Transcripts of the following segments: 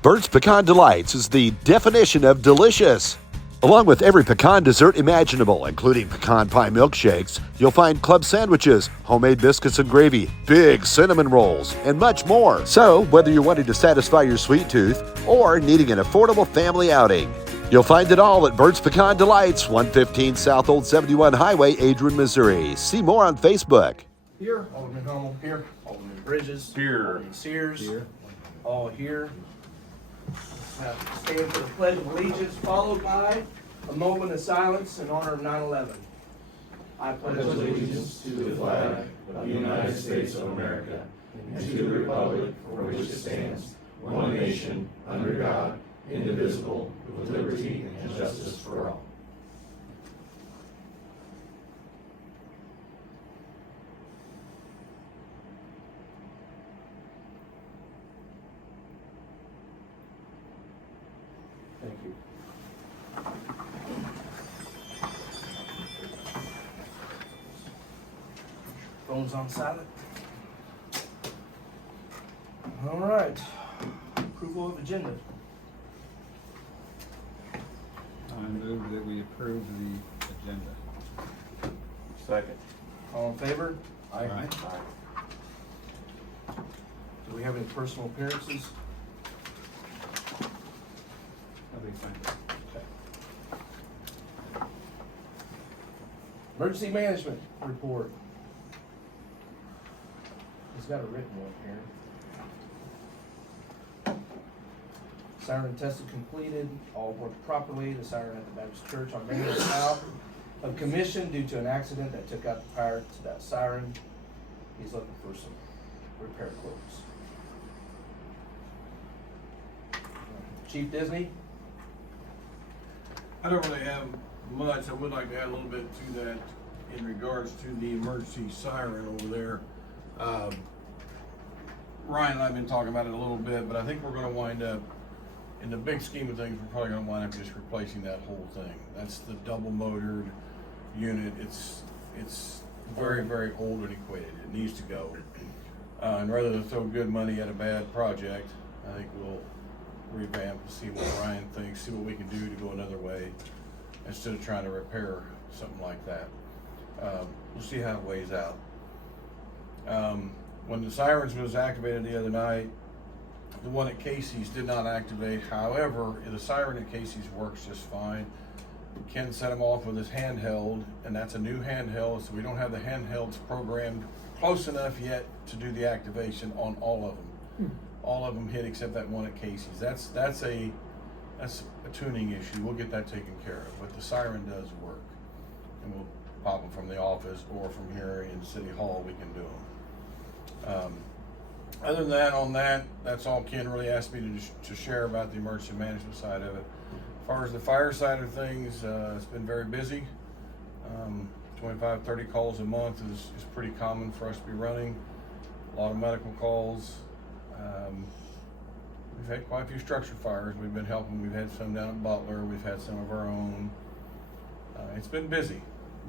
Bert's Pecan Delights is the definition of delicious. Along with every pecan dessert imaginable, including pecan pie milkshakes, you'll find club sandwiches, homemade biscuits and gravy, big cinnamon rolls, and much more. So, whether you're wanting to satisfy your sweet tooth or needing an affordable family outing, you'll find it all at Bert's Pecan Delights, 115 South Old 71 Highway, Adrian, Missouri. See more on Facebook. Here, Alderman Hummel here, Alderman Bridges, Here. Alderman Sears, here. All here. Now stand for the Pledge of Allegiance, followed by a moment of silence in honor of 9/11. I pledge allegiance to the flag of the United States of America and to the republic for which it stands, one nation, under God, indivisible, with liberty and justice for all. Thank you. Phone's on silent. All right. Approval of agenda. I move that we approve the agenda. Second. All in favor? Aye. Do we have any personal appearances? That'll be fine. Emergency management report. He's got a written one here. Siren tested completed, all worked properly. The siren at the Baptist Church on Main is out of commission due to an accident that took out the power to that siren. He's looking for some repair quotes. Chief Disney? I don't really have much. I would like to add a little bit to that in regards to the emergency siren over there. Ryan and I have been talking about it a little bit, but I think we're going to wind up, in the big scheme of things, we're probably going to wind up just replacing that whole thing. That's the double motored unit. It's very, very old and antiquated. It needs to go. And rather than throw good money at a bad project, I think we'll revamp and see what Ryan thinks, see what we can do to go another way instead of trying to repair something like that. We'll see how it weighs out. When the sirens was activated the other night, the one at Casey's did not activate. However, the siren at Casey's works just fine. Ken set them off with his handheld, and that's a new handheld, so we don't have the handhelds programmed close enough yet to do the activation on all of them. All of them hit except that one at Casey's. That's a tuning issue. We'll get that taken care of, but the siren does work, and we'll pop them from the office or from here in City Hall. We can do them. Other than that, on that, that's all Ken really asked me to share about the emergency management side of it. As far as the fire side of things, it's been very busy. 25, 30 calls a month is pretty common for us to be running. A lot of medical calls. We've had quite a few structure fires. We've been helping. We've had some down at Butler. We've had some of our own. It's been busy,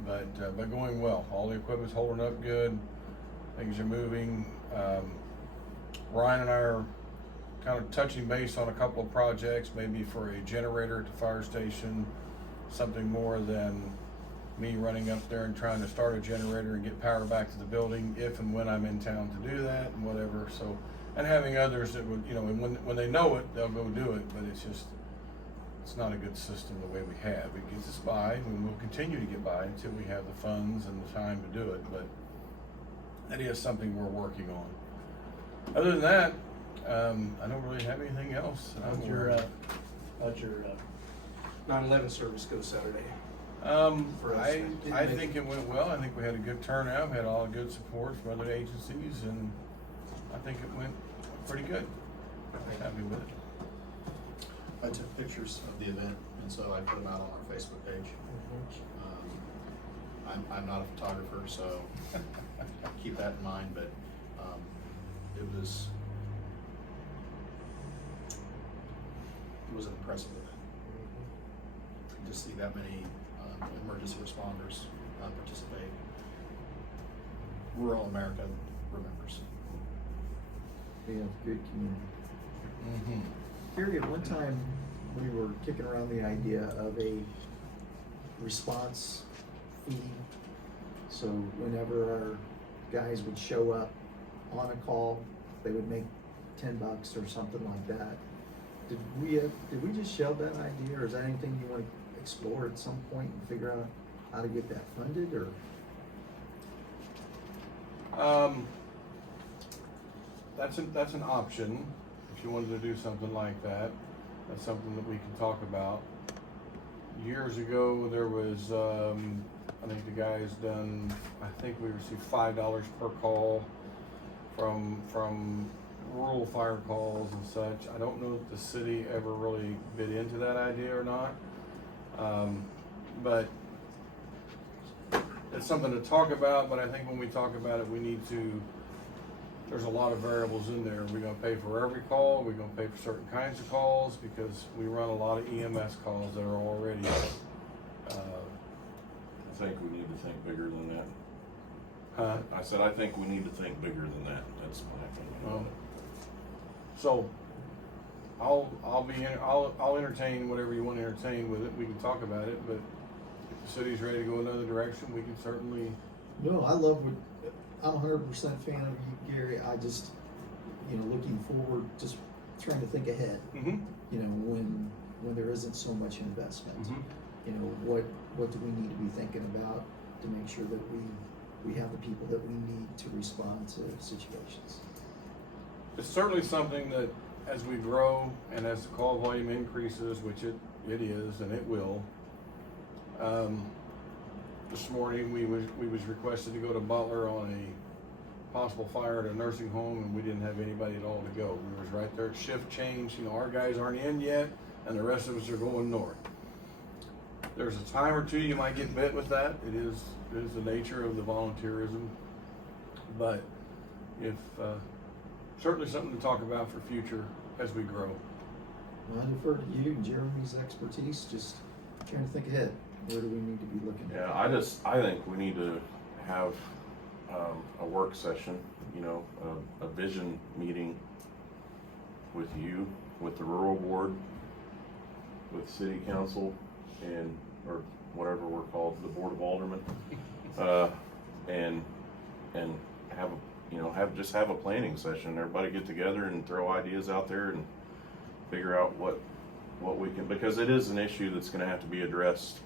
but going well. All the equipment's holding up good. Things are moving. Ryan and I are kind of touching base on a couple of projects, maybe for a generator at the fire station, something more than me running up there and trying to start a generator and get power back to the building if and when I'm in town to do that and whatever. So, and having others that would, and when they know it, they'll go do it, but it's not a good system the way we have. It gets us by, and we'll continue to get by until we have the funds and the time to do it, but that is something we're working on. Other than that, I don't really have anything else. How'd your 9/11 service go Saturday? I think it went well. I think we had a good turnout. We had all good support from other agencies, and I think it went pretty good. I'm happy with it. I took pictures of the event, and so I put them out on our Facebook page. I'm not a photographer, so keep that in mind, but it was an impressive event. To see that many emergency responders participate. Rural America remembers. We have good community. Gary, at one time, we were kicking around the idea of a response fee. So whenever our guys would show up on a call, they would make $10 or something like that. Did we just shelve that idea, or is that anything you want to explore at some point and figure out how to get that funded, or? That's an option, if you wanted to do something like that. That's something that we can talk about. Years ago, there was, I think the guy's done, I think we received $5 per call from rural fire calls and such. I don't know if the city ever really bit into that idea or not. But it's something to talk about, but I think when we talk about it, we need to, there's a lot of variables in there. We're gonna pay for every call, we're gonna pay for certain kinds of calls, because we run a lot of EMS calls that are already, I think we need to think bigger than that. I said, I think we need to think bigger than that. That's my opinion. So I'll entertain whatever you want to entertain with it. We can talk about it, but if the city's ready to go another direction, we can certainly. No, I love what, I'm 100% fan of you, Gary. I just, looking forward, just trying to think ahead. Mm-hmm. When there isn't so much investment. Mm-hmm. What do we need to be thinking about to make sure that we have the people that we need to respond to situations? It's certainly something that as we grow and as the call volume increases, which it is and it will. This morning we was requested to go to Butler on a possible fire at a nursing home, and we didn't have anybody at all to go. We was right there at shift change. Our guys aren't in yet, and the rest of us are going north. There's a time or two you might get bit with that. It is the nature of the volunteerism, but if certainly something to talk about for future as we grow. Well, I defer to you and Jeremy's expertise, just trying to think ahead. Where do we need to be looking? Yeah, I think we need to have a work session, a vision meeting with you, with the rural board, with city council, or whatever we're called, the board of aldermen, and have a planning session. Everybody get together and throw ideas out there and figure out what we can, because it is an issue that's going to have to be addressed.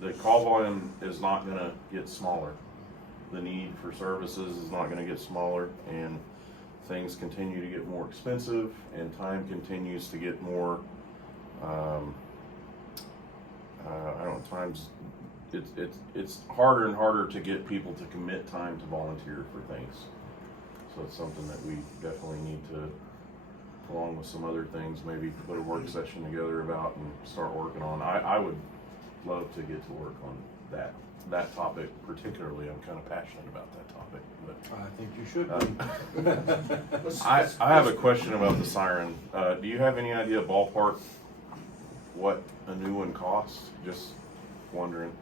The call volume is not going to get smaller. The need for services is not going to get smaller, and things continue to get more expensive, and time continues to get more. Times it's harder and harder to get people to commit time to volunteer for things. So it's something that we definitely need to, along with some other things, maybe put a work session together about and start working on. I would love to get to work on that topic particularly. I'm kind of passionate about that topic, but I think you should be. I have a question about the siren. Do you have any idea ballpark what a new one costs? Just wondering.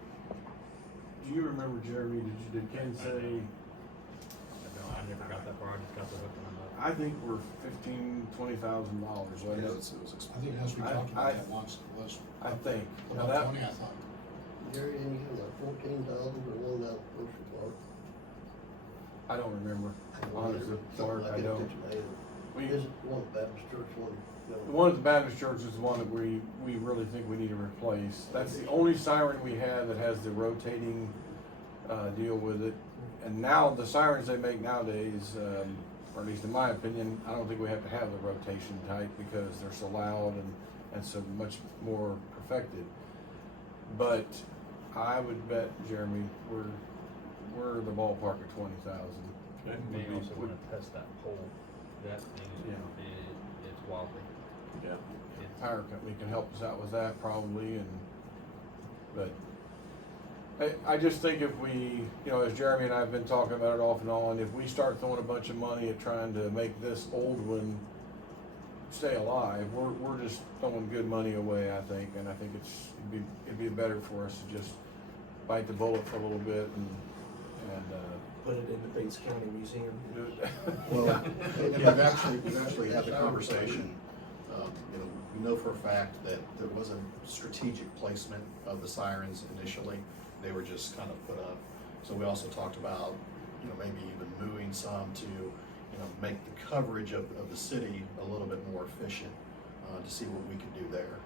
Do you remember, Jeremy, did Ken say? No, I never got that far. I just got the hook on that. I think we're $15,000-$20,000, wasn't Yeah, it? it was I expensive. think once we talked about that once, it was I think. Now about that, 20, I thought. Gary, didn't you have like 14,000 for one out of Ocean Park? I don't remember. Honestly, Clark, I don't. We, Is it one of the Baptist church one? the one at the Baptist church is the one that we really think we need to replace. That's the only siren we have that has the rotating deal with it. And now the sirens they make nowadays, or at least in my opinion, I don't think we have to have the rotation type because they're so loud and so much more perfected. But I would bet, Jeremy, we're the ballpark of 20,000. They also want to test that pole. That thing is gonna be, it's wobbly. Yeah. Power company can help us out with that probably, but I just think if we, as Jeremy and I have been talking about it off and on, if we start throwing a bunch of money at trying to make this old one stay alive, we're just throwing good money away, I think, and I think it'd be better for us to just bite the bullet for a little bit and Put it in the Bates County Museum. do it. Well, and we've actually had the conversation We know for a fact that there was a strategic placement of the sirens initially. They were just kind of put up. So we also talked about, maybe even moving some to, make the coverage of the city a little bit more efficient, to see what we could do there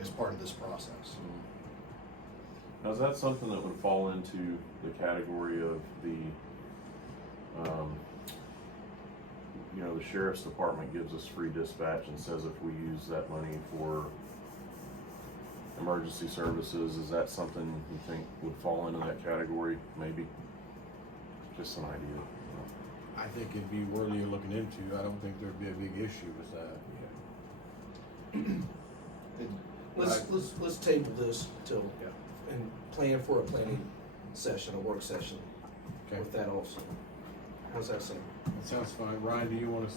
as part of this process. Now, is that something that would fall into the category of the the sheriff's department gives us free dispatch and says if we use that money for emergency services, is that something you think would fall into that category? Maybe? Just an idea. I think it'd be worthy of looking into. I don't think there'd be a big issue with that. Let's table this till, and plan for a planning session, a work session Okay. with that also. How's that sound? That sounds fine. Ryan, do you wanna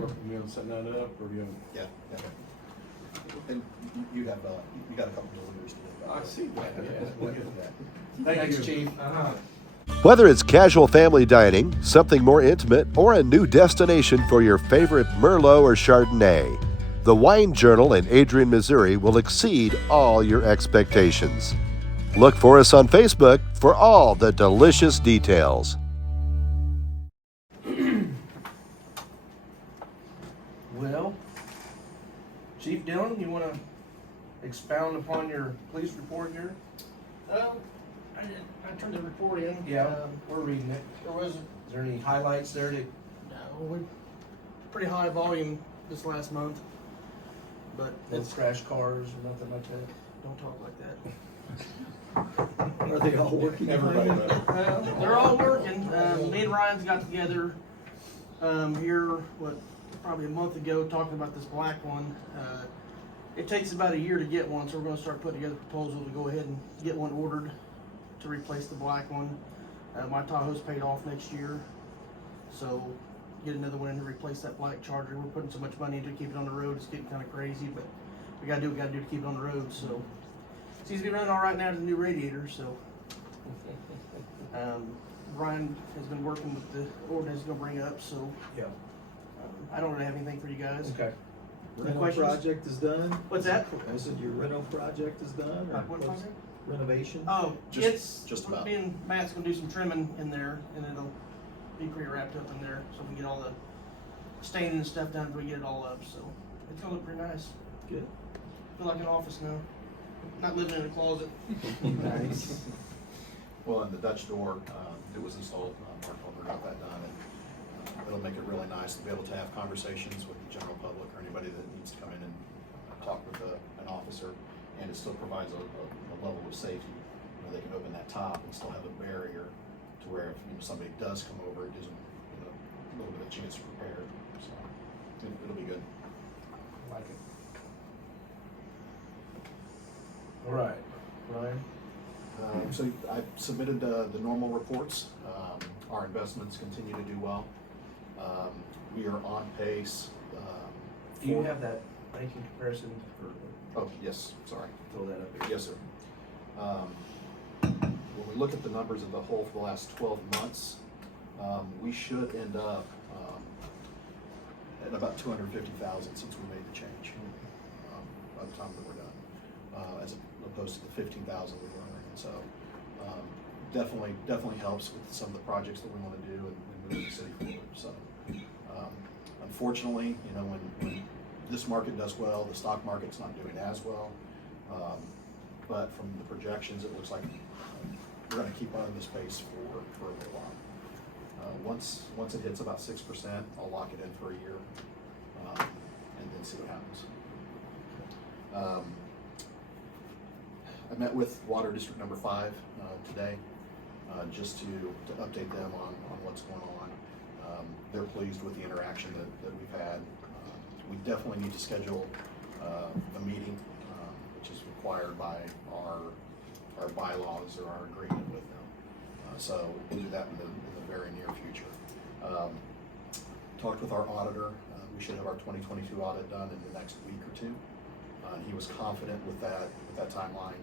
work with me on setting that up, or do you have? Yeah. And you got a couple of years to do that. I see that, yeah, we'll get to that. Thanks, you. Chief. Whether it's casual family dining, something more intimate, or a new destination for your favorite Merlot or Chardonnay, the Wine Journal in Adrian, Missouri will exceed all your expectations. Look for us on Facebook for all the delicious details. Well, Chief Dillon, you want to expound upon your police report here? I turned the report in. We're reading it. There was, Is there any highlights there that, pretty high volume this last month, but no crash cars or nothing like that? don't talk like that. Are they all working? Everybody They're all working. Me and Ryan's got together here, probably a month ago, talking about this black one. It takes about a year to get one, so we're going to start putting together a proposal to go ahead and get one ordered to replace the black one. My Tahoe's paid off next year, so get another one in to replace that black Charger. We're putting so much money into it to keep it on the road. It's getting kind of crazy, but we got to do what we got to do to keep it on the road. So it seems to be running all right now to the new radiator. So Ryan has been working with the ordinance he's going to bring up. So I don't really have anything for you guys. Okay. Rental questions? project is done? What's that? I said your rental project is done, or What what's- project? renovation? Oh, Just about. Me and Matt's gonna do some trimming in there, and it'll be pretty wrapped up in there, so we can get all the staining and stuff done, we get it all up, so it's gonna look pretty nice. Good. Feel like an office now, not living in a closet. Nice. Well, and the Dutch door, it was installed, Mark Homer got that done, and it'll make it really nice to be able to have conversations with the general public or anybody that needs to come in and talk with an officer, and it still provides a level of safety. They can open that top and still have a barrier to where if somebody does come over, it gives them a little bit of chance to prepare. So it'll be good. I like it. All right, Ryan. So I submitted the normal reports. Our investments continue to do well. We are on pace. Do you have that ranking comparison for, Oh, yes, sorry. throw that up there? Yes, sir. When we look at the numbers of the whole for the last 12 months, we should end up at about 250,000 since we made the change by the time that we're done, as opposed to the 15,000 we were earning. So definitely helps with some of the projects that we want to do and move the city forward. So unfortunately, when this market does well, the stock market's not doing as well. But from the projections, it looks like we're going to keep running this pace for a little while. Once it hits about 6%, I'll lock it in for a year, and then see what happens. I met with Water District Number 5 today, just to update them on what's going on. They're pleased with the interaction that we've had. We definitely need to schedule a meeting, which is required by our bylaws or our agreement with them. So we'll do that in the very near future. Talked with our auditor. We should have our 2022 audit done in the next week or two. He was confident with that timeline.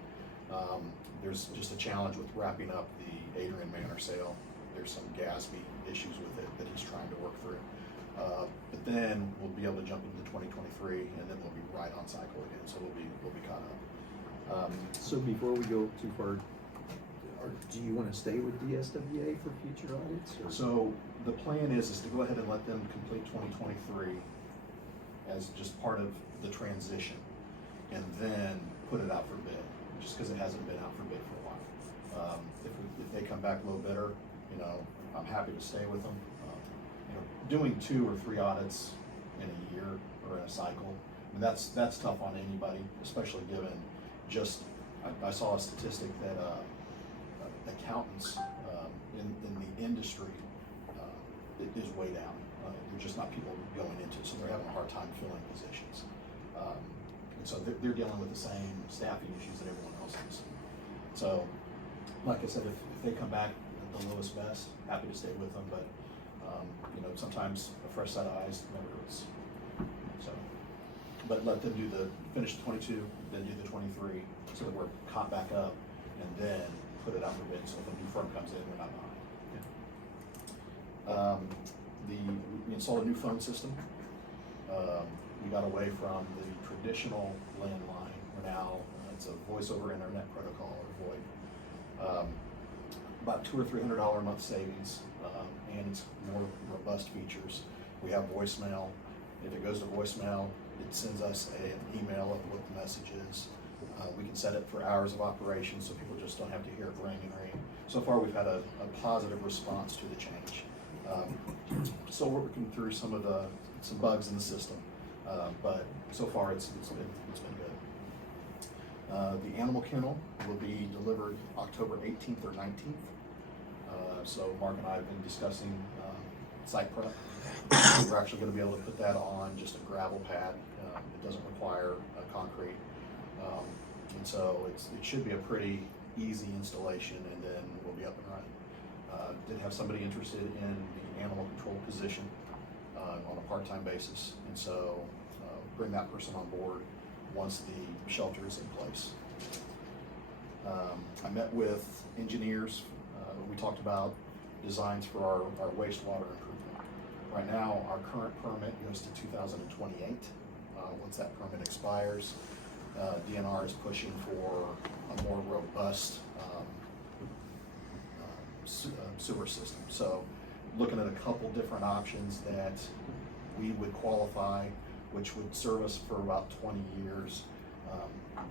There's just a challenge with wrapping up the Adrian Manor sale. There's some GASB issues with it that he's trying to work through. But then we'll be able to jump into 2023, and then we'll be right on cycle again. So we'll be caught up. So before we go too far, do you want to stay with DSWA for future audits? Or? So the plan is to go ahead and let them complete 2023 as just part of the transition, and then put it out for bid, just because it hasn't been out for bid for a while. If they come back low bidder, you know, I'm happy to stay with them. You know, doing 2 or 3 audits in a year or in a cycle, I mean, that's tough on anybody, especially given just, I saw a statistic that accountants in the industry is way down. There's just not people going into it, so they're having a hard time filling positions. And so they're dealing with the same staffing issues that everyone else is. So, like I said, if they come back at the lowest best, happy to stay with them, but you know, sometimes a fresh set of eyes never hurts. So, but let them finish the 22, then do the 23, so that we're caught back up, and then put it out for bid, so if a new firm comes in, we're not behind. We installed a new phone system. We got away from the traditional landline. We're now, it's a voice over internet protocol, or VoIP. About $200 or $300 a month savings, and it's more robust features. We have voicemail. If it goes to voicemail, it sends us an email of what the message is. We can set it for hours of operation, so people just don't have to hear it ring and ring. So far, we've had a positive response to the change. Still working through some bugs in the system, but so far it's been good. The animal kennel will be delivered October 18th or 19th. So Mark and I have been discussing site prep. We're actually going to be able to put that on just a gravel pad. It doesn't require concrete. And so it should be a pretty easy installation, and then we'll be up and running. Did have somebody interested in the animal control position on a part-time basis, and so bring that person on board once the shelter is in place. I met with engineers. We talked about designs for our wastewater improvement. Right now, our current permit goes to 2028. Once that permit expires, DNR is pushing for a more robust sewer system. So looking at a couple different options that we would qualify, which would serve us for about 20 years.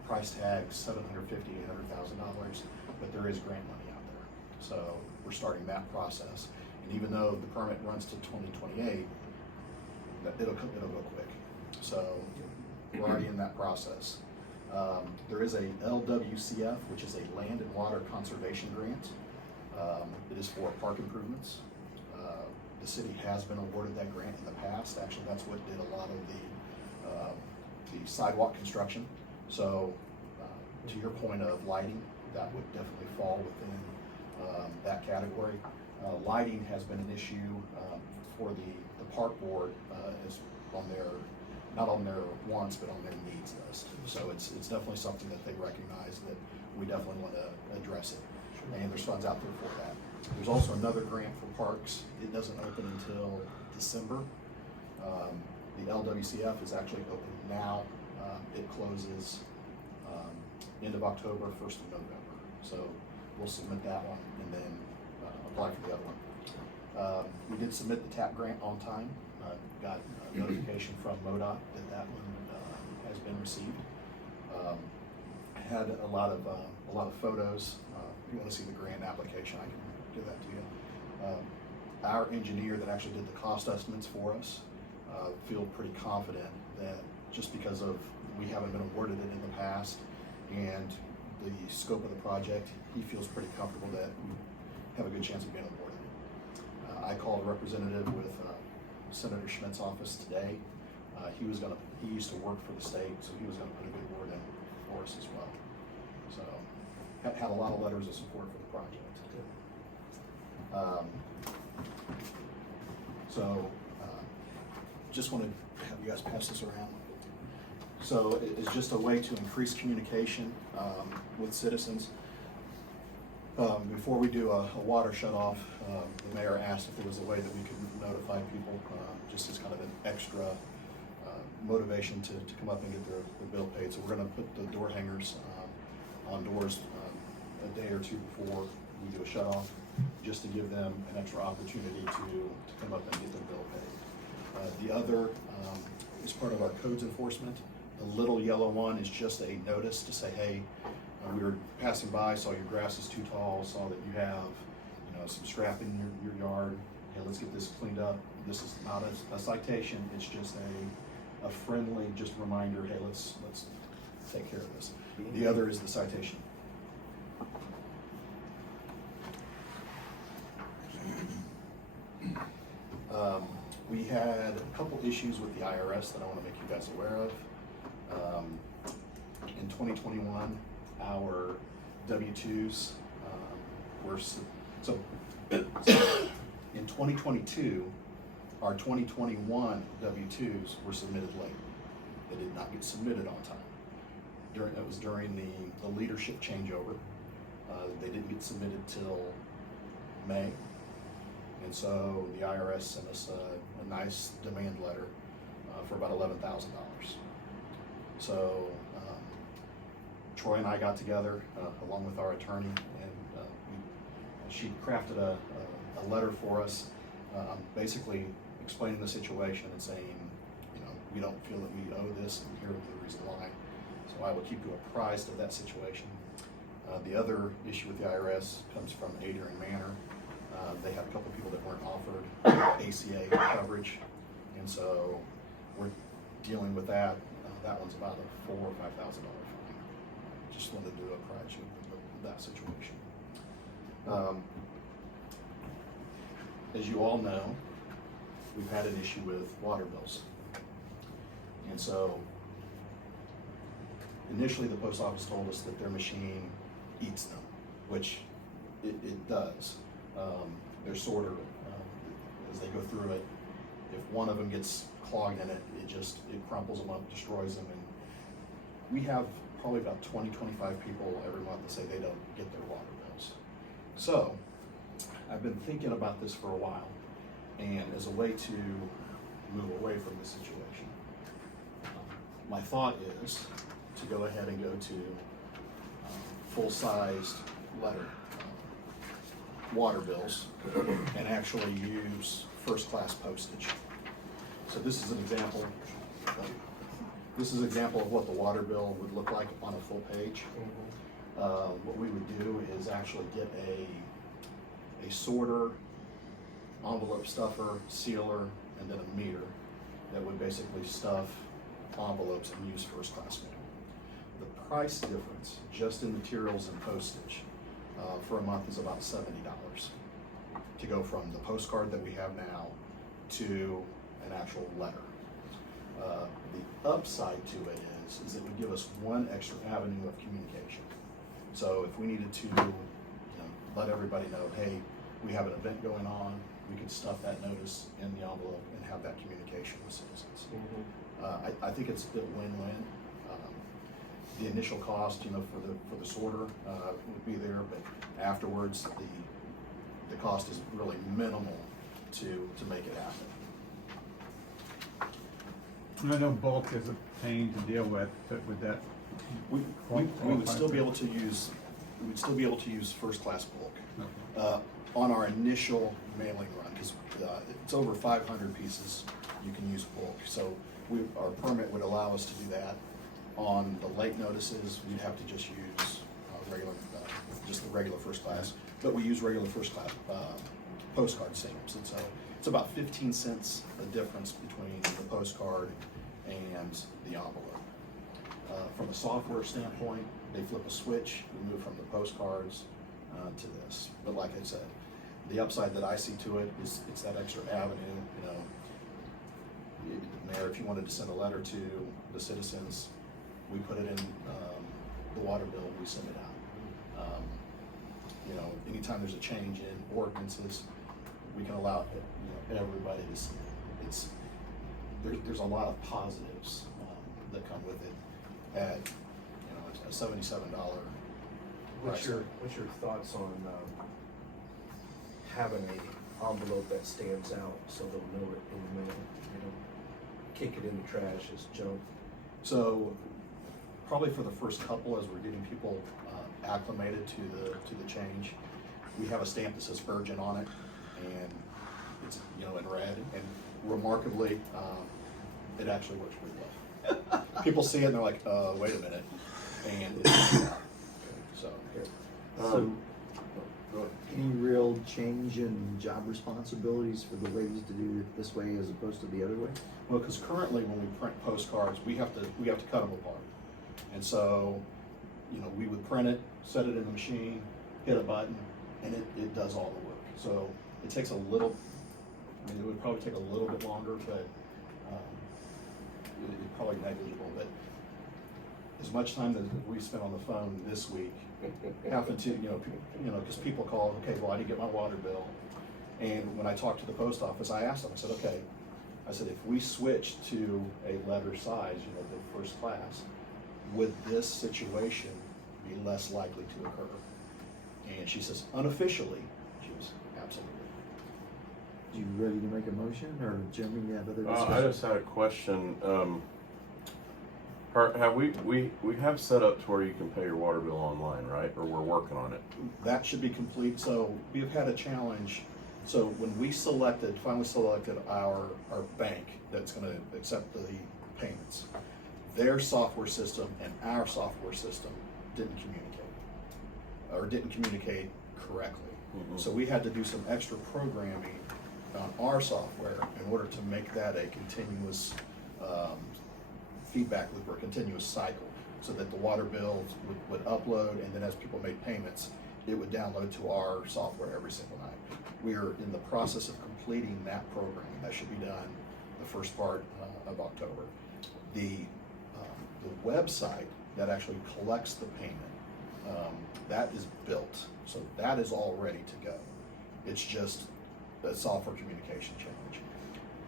Price tag $750,000 to $800,000, but there is grant money out there. So we're starting that process. And even though the permit runs to 2028, it'll go quick. So we're already in that process. There is a LWCF, which is a Land and Water Conservation Grant. It is for park improvements. The city has been awarded that grant in the past. Actually, that's what did a lot of the sidewalk construction. So to your point of lighting, that would definitely fall within that category. Lighting has been an issue for the park board is on their, not on their wants, but on their needs list. So it's definitely something that they recognize that we definitely want to address it. And there's funds out there for that. There's also another grant for parks. It doesn't open until December. The LWCF is actually open now. It closes end of October, 1st of November. So we'll submit that one and then apply for the other one. We did submit the TAP grant on time. Got a notification from MoDOT that one has been received. I had a lot of photos. If you want to see the grant application, I can give that to you. Our engineer that actually did the cost estimates for us feel pretty confident that just because of we haven't been awarded it in the past and the scope of the project, he feels pretty comfortable that we have a good chance of being awarded it. I called a representative with Senator Schmidt's office today. He used to work for the state, so he was going to put a good word in for us as well. So had a lot of letters of support for the project. Just want to have you guys pass this around. So it's just a way to increase communication with citizens. Before we do a water shut off, the mayor asked if there was a way that we could notify people, just as kind of an extra motivation to come up and get their bill paid. So we're gonna put the door hangers on doors a day or two before we do a shut off, just to give them an extra opportunity to come up and get their bill paid. The other is part of our codes enforcement. The little yellow one is just a notice to say, hey, we were passing by, saw your grass is too tall, saw that you have, some strap in your yard. Hey, let's get this cleaned up. This is not a citation. It's just a friendly, just reminder. Hey, let's take care of this. The other is the citation. We had a couple issues with the IRS that I want to make you guys aware of. In 2021, our W-2s were in 2022, our 2021 W-2s were submitted late. They did not get submitted on time. That was during the leadership changeover. They didn't get submitted till May. And so the IRS sent us a nice demand letter for about $11,000. So Troy and I got together along with our attorney, and she crafted a letter for us, basically explaining the situation and saying, we don't feel that we owe this, and here is the reason why. So I will keep you apprised of that situation. The other issue with the IRS comes from Adrian Manor. They had a couple people that weren't offered ACA coverage, and so we're dealing with that. That one's about a $4,000 or $5,000 fine. Just wanted to apprise you of that situation. As you all know, we've had an issue with water bills, and so initially the post office told us that their machine eats them, which it does. Their sorter, as they go through it, if one of them gets clogged in it, it crumples them up, destroys them. And we have probably about 20, 25 people every month that say they don't get their water bills. So I've been thinking about this for a while, and as a way to move away from this situation, my thought is to go ahead and go to full-sized letter water bills and actually use first-class postage. So this is an example. This is an example of what the water bill would look like on a full page. What we would do is actually get a sorter, envelope stuffer, sealer, and then a meter that would basically stuff envelopes and use first-class mail. The price difference just in materials and postage for a month is about $70 to go from the postcard that we have now to an actual letter. The upside to it is it would give us one extra avenue of communication. So if we needed to let everybody know, hey, we have an event going on, we could stuff that notice in the envelope and have that communication with citizens. I think it's a bit win-win. The initial cost, for the sorter would be there, but afterwards, the cost is really minimal to make it happen. I know bulk is a pain to deal with, but would that? We would still be able to use. We'd still be able to use first-class bulk on our initial mailing run, because it's over 500 pieces. You can use bulk, so our permit would allow us to do that. On the late notices, we'd have to just use just the regular first class, but we use regular first class postcard stamps, and so it's about 15 cents a difference between the postcard and the envelope. From a software standpoint, they flip a switch, we move from the postcards to this. But like I said, the upside that I see to it is it's that extra avenue. Mayor, if you wanted to send a letter to the citizens, we put it in the water bill, we send it out. Anytime there's a change in ordinances, we can allow everybody to see it. There's a lot of positives that come with it. At a $77 What's your thoughts on, having a envelope that stands out so they'll know it in the mail, you know? Kick it in the trash as junk. So probably for the first couple, as we're getting people acclimated to the change, we have a stamp that says Virgin on it, and it's, you know, in red, and remarkably, it actually works pretty well. People see it and they're like, wait a minute, and it's so. So, Go ahead. any real change in job responsibilities for the ladies to do it this way as opposed to the other way? Well, because currently when we print postcards, we have to cut them apart, and so, you know, we would print it, set it in the machine, hit a button, and it does all the work. So it takes a little. I mean, it would probably take a little bit longer, but it's probably negligible. But as much time that we spent on the phone this week, having to, because people call, okay, well, I didn't get my water bill. And when I talked to the post office, I asked them, I said, okay, if we switch to a letter size, you know, the first class, would this situation be less likely to occur? And she says, unofficially, she was absolutely. You ready to make a motion, or Jim, you have other I discussion? just had a question. Have we have set up to where you can pay your water bill online, right? Or we're working on it. That should be complete. So we've had a challenge. So when we finally selected our bank that's going to accept the payments, their software system and our software system didn't communicate correctly. Mm-hmm. So we had to do some extra programming on our software in order to make that a continuous feedback loop or a continuous cycle, so that the water bills would upload, and then as people made payments, it would download to our software every single night. We are in the process of completing that program. That should be done the first part of October. The website that actually collects the payment, that is built, so that is all ready to go. It's just a software communication challenge.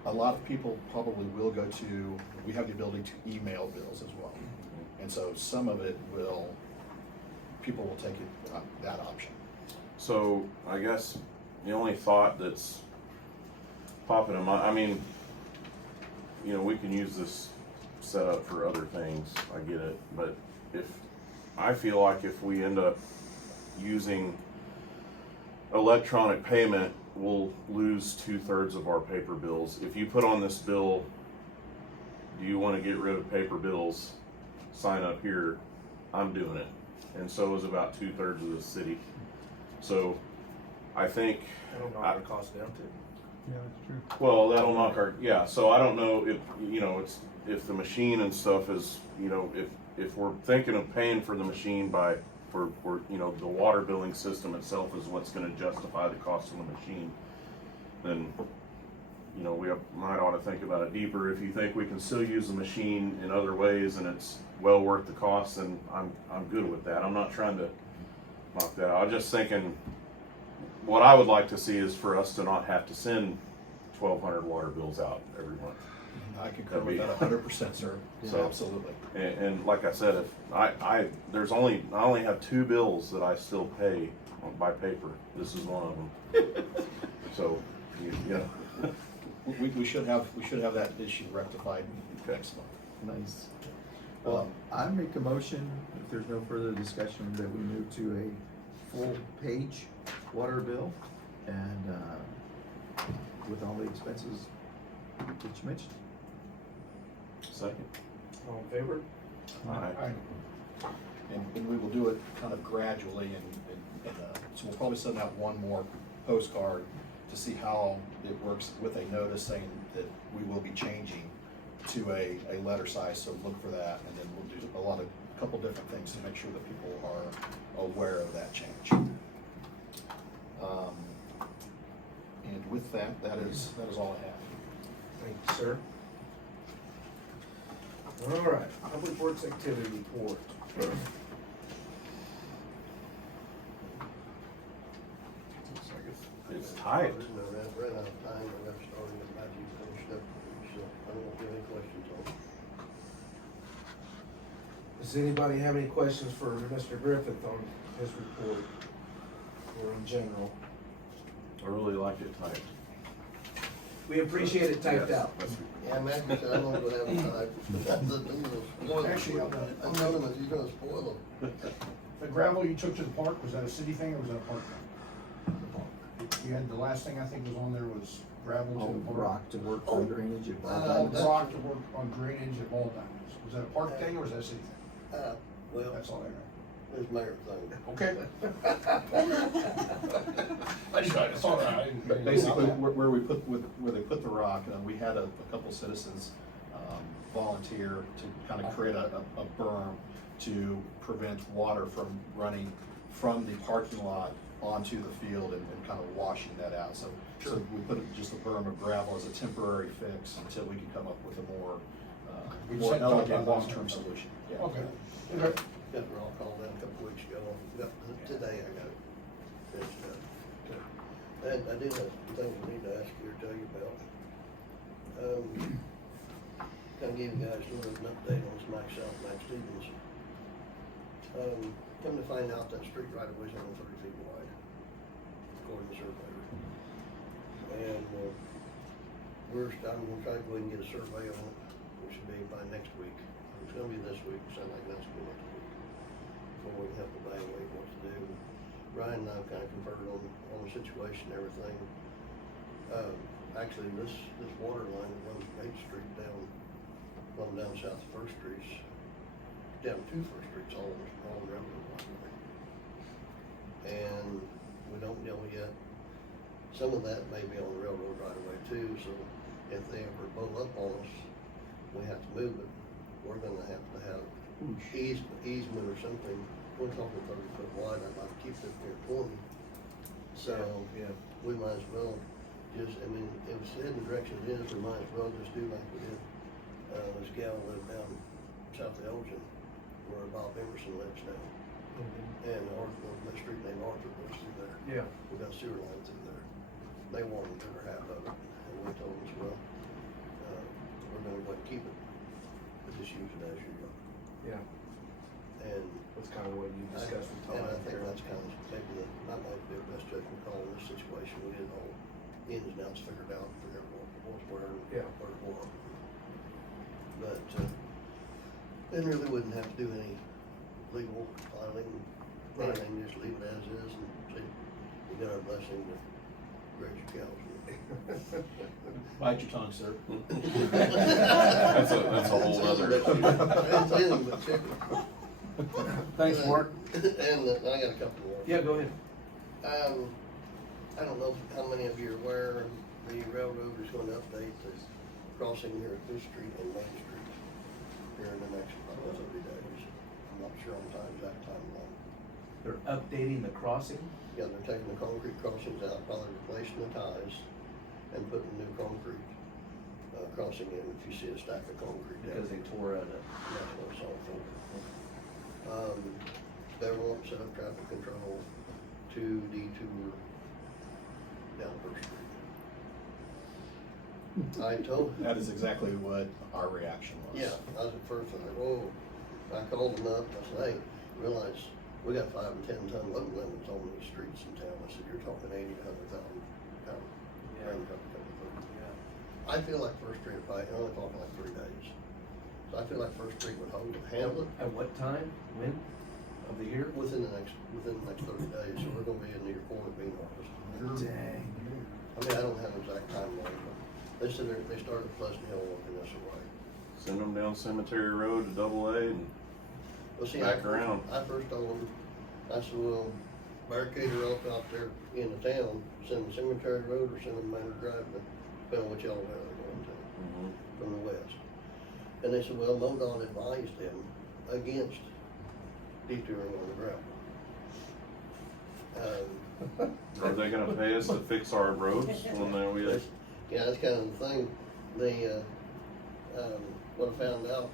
A lot of people probably will go to, we have the ability to email bills as well. And so some of it people will take it, that option. So I guess the only thought that's popping in my, I mean, you know, we can use this setup for other things, I get it, but I feel like if we end up using electronic payment, we'll lose 2/3 of our paper bills. If you put on this bill, do you want to get rid of paper bills? Sign up here. I'm doing it. And so is about 2/3 of the city. So I think, That'll knock our costs down too. Yeah, that's true. well, that'll knock our, yeah, so I don't know if, you know, if the machine and stuff is, you know, if we're thinking of paying for the machine for you know, the water billing system itself is what's gonna justify the cost of the machine, then, you know, might ought to think about it deeper. If you think we can still use the machine in other ways and it's well worth the cost, then I'm good with that. I'm not trying to knock that out. I'm just thinking, what I would like to see is for us to not have to send 1,200 water bills out every month. I concur with that 100%, sir. So- Absolutely. And like I said, if I only have 2 bills that I still pay by paper. This is one of them. So, you know. We should have that issue rectified next month. Nice. Well, I make a motion, if there's no further discussion, that we move to a full page water bill and with all the expenses that you mentioned. Second. All in favor? And we will do it kind of gradually, and so we'll probably send out one more postcard to see how it works with a notice saying that we will be changing to a letter size, so look for that, and then we'll do a couple different things to make sure that people are aware of that change. And with that is all I have. Thank you, sir. All right, Public Works Activity Report. It's tight. Ran out of time, and I've started about you finished up, so I don't know if you have any questions on it. Does anybody have any questions for Mr. Griffith on his report or in general? I really like it typed. We appreciate it typed Yes, out. that's- Yeah, Matt said I'm gonna go have a time. Actually, I told him if you're gonna spoil them. The gravel you took to the park, was that a city thing or was that a park thing? The park. You had, the last thing I think was on there was gravel to Oh, the park. rock to work on drainage at Ball Rock Diamonds. to work on drainage at Ball Diamonds. Was that a park thing or was that a city thing? Well, That's all I know. it's mayor thing. Okay. It's all right. I didn't- But basically, where we put, where they put the rock, we had a couple citizens volunteer to kind of create a berm to prevent water from running from the parking lot onto the field and kind of washing that out. So we put just a berm of gravel as a temporary fix until we could come up with a more We more just hadn't talked elegant, about that. long-term solution. Yeah. Okay. Okay. Got the rock all down a couple weeks ago. Today I got it finished up. And I do have some things I need to ask you or tell you about. Kind of give you guys a little bit of an update on this Mike South, Mike Stevens. Come to find out that street right away is only 30 feet wide, according to the surveyor. And I'm gonna try to go ahead and get a survey on it, which should be by next week. It's gonna be this week, it sounds like that's gonna be next week. Before we can help evaluate what to do. Ryan and I have kind of conferred on the situation and everything. Actually, this water line that runs from 8th Street down south of First Street, down to First Street's all railroad right away. And we don't know yet. Some of that may be on the railroad right away too, so if they ever blow up on us, we have to move it. We're gonna have to have easement or something. We're talking 30 foot wide, I'd like to keep it near 20. So, Yeah. we might as well just, I mean, if it's heading the direction it is, we might as well just do like we did. This gal lived down south of Elgin, where Bob Emerson lives now. And the street named Arthur goes through there. Yeah. We got a sewer line through there. They wanted the better half of it, and we told them, well, we're gonna go ahead and keep it, but just use it as you go. Yeah. And That's kind of what you discussed with Tom. and I think that's kind of maybe that might be the best judgment call in this situation. We didn't all ins and outs figured out, figure out what was where, Yeah. where it was. But then really wouldn't have to do any legal filing, Right. anything, just leave it as is and say, you got our blessing to raise your cows. Bite your tongue, sir. That's a whole other. It's anything but chicken. Thanks, Mark. And I got a couple more. Yeah, go ahead. I don't know how many of you are aware, the railroad is going to update the crossing here at Fifth Street and Main Street here in the next probably 30 days. I'm not sure on the exact timeline. They're updating the crossing? Yeah, they're taking the concrete crossings out, probably replacing the ties and putting new concrete crossing in. If you see a stack of concrete down Because they tore it up. that's what it's all for. They won't set up traffic control to detour down First Street. I told. That is exactly what our reaction was. Yeah, I was at first, I was like, whoa. I called them up, I said, hey, realize we got 5 and 10 ton load limits on these streets in town. I said, you're talking 80 to 100,000 pound grain truck coming through. I feel like First Street, if I only talking like 3 days. So I feel like First Street would handle it At what time? When? Of the year? within the next 30 days. So we're gonna be in your corner being harvested. Dang. I mean, I don't have an exact timeline, but they said they started at Pleasant Hill working this way. Send them down Cemetery Road to Double A and Well, see, back around. I first told them, I said, well, barricade her off out there in the town, send them Cemetery Road or send them Manor Drive, depending on which elevator they're going to, from the west. And they said, well, MoDOT advised them against detouring on the gravel. Are they gonna pay us to fix our roads when we? Yeah, that's kind of the thing. What I found out,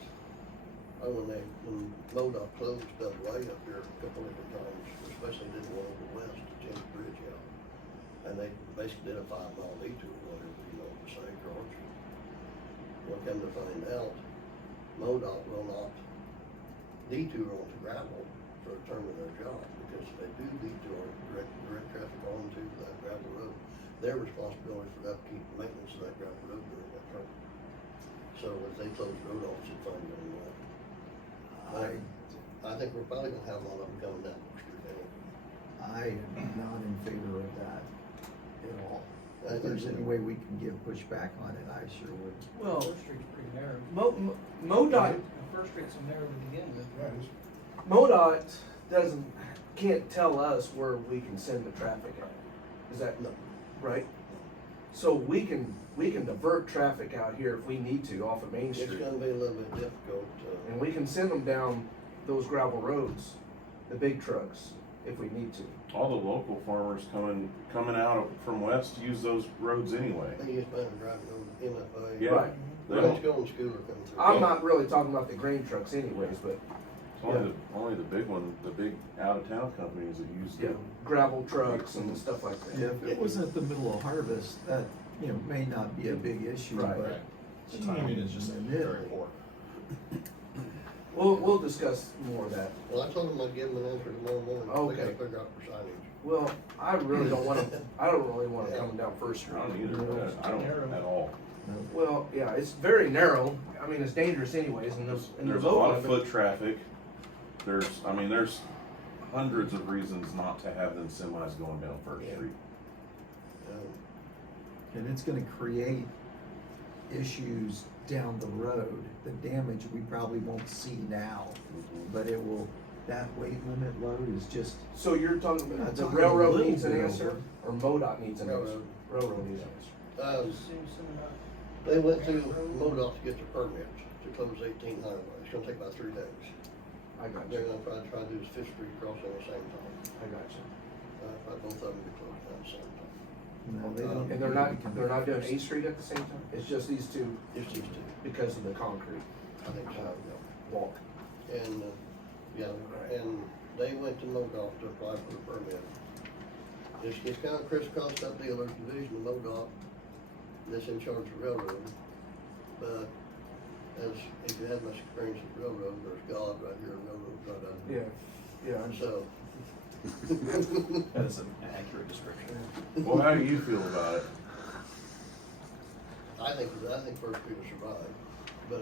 when MoDOT closed Double A up here a couple of different times, especially did one over west to James Bridge out. And they basically did a 5-mile detour, whatever, Passaic or Archer. Well, come to find out, MoDOT will not detour onto gravel for a term of their job, because if they do detour direct traffic onto that gravel road, their responsibility for the upkeep and maintenance of that gravel road during that term. So if they close the road off, it's fine doing that. I think we're probably gonna have a lot of them coming down First Street anyway. I am not in favor of that at all. I If there's think any so. way we can give pushback on it, I sure would. Well, First Street's pretty narrow. MoDOT, First Street's so narrow to begin with. Yeah, it is. MoDOT can't tell us where we can send the traffic at. Is that, No. right? So we can divert traffic out here if we need to off of Main It's Street. gonna be a little bit difficult, And we can send them down those gravel roads, the big trucks, if we need to. All the local farmers coming out from west use those roads anyway. they used to drive on MFA. Yeah. Right. They Let's don't- go on school or come through. I'm not really talking about the grain trucks anyways, but It's only the big one, the big out-of-town companies that use yeah, them. gravel trucks and stuff like that. If it wasn't the middle of harvest, that, may not be a big issue, Right. but. The timing is just very poor. We'll discuss more of that. Well, I told them I'd give them an answer tomorrow morning. Okay. They gotta figure out for signage. Well, I don't really want to come down First I Street. don't either, but I don't at all. Well, yeah, it's very narrow. I mean, it's dangerous anyways, and There's a lot of foot traffic. There's hundreds of reasons not to have them semis going down First Yeah. Street. And it's gonna create issues down the road. The damage we probably won't see now, but it will, that weight limit load is just, So you're talking We're about not the talking a railroad little needs an bit answer, or MoDOT needs an answer? Railroad. Railroad needs an answer. They went through MoDOT to get their permits to close 18 highways. It's gonna take about 3 days. I got They're you. gonna try to do is Fifth Street crossing at the same time. I got you. Probably both of them be closed at the same time. they don't. And they're not doing 8th Street at the same time? It's just these two Just these two. because of the concrete I think so. walk. And, and they went to MoDOT to apply for the permit. It's kind of crisscrossed up the alert division of MoDOT that's in charge of railroad. But if you have much experience with railroad, there's God right here, railroad right under. Yeah, yeah. And so, That is an accurate description. Well, how do you feel about it? I think First Street will survive, but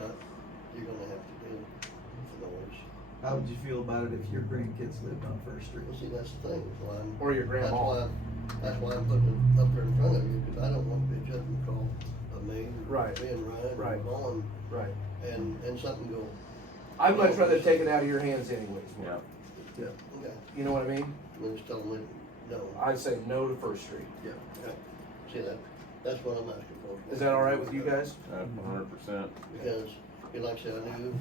you're gonna have to deal with the noise. How would you feel about it if your grandkids lived on First Street? Well, see, that's the thing, that's why I'm. Or your grandma. That's why I'm putting it up there in front of you, because I don't want to be a judgment call of me, or Right. me and Ryan, Right. or Vaughn, Right. and something go, I'd much rather take it out of your hands anyways. Mark. Yeah. okay, You know what I mean? then just tell them, no. I'd say no to First Street. Okay. See, that's what I'm asking for. Is that all right with you guys? 100%. Because, like I said, I knew,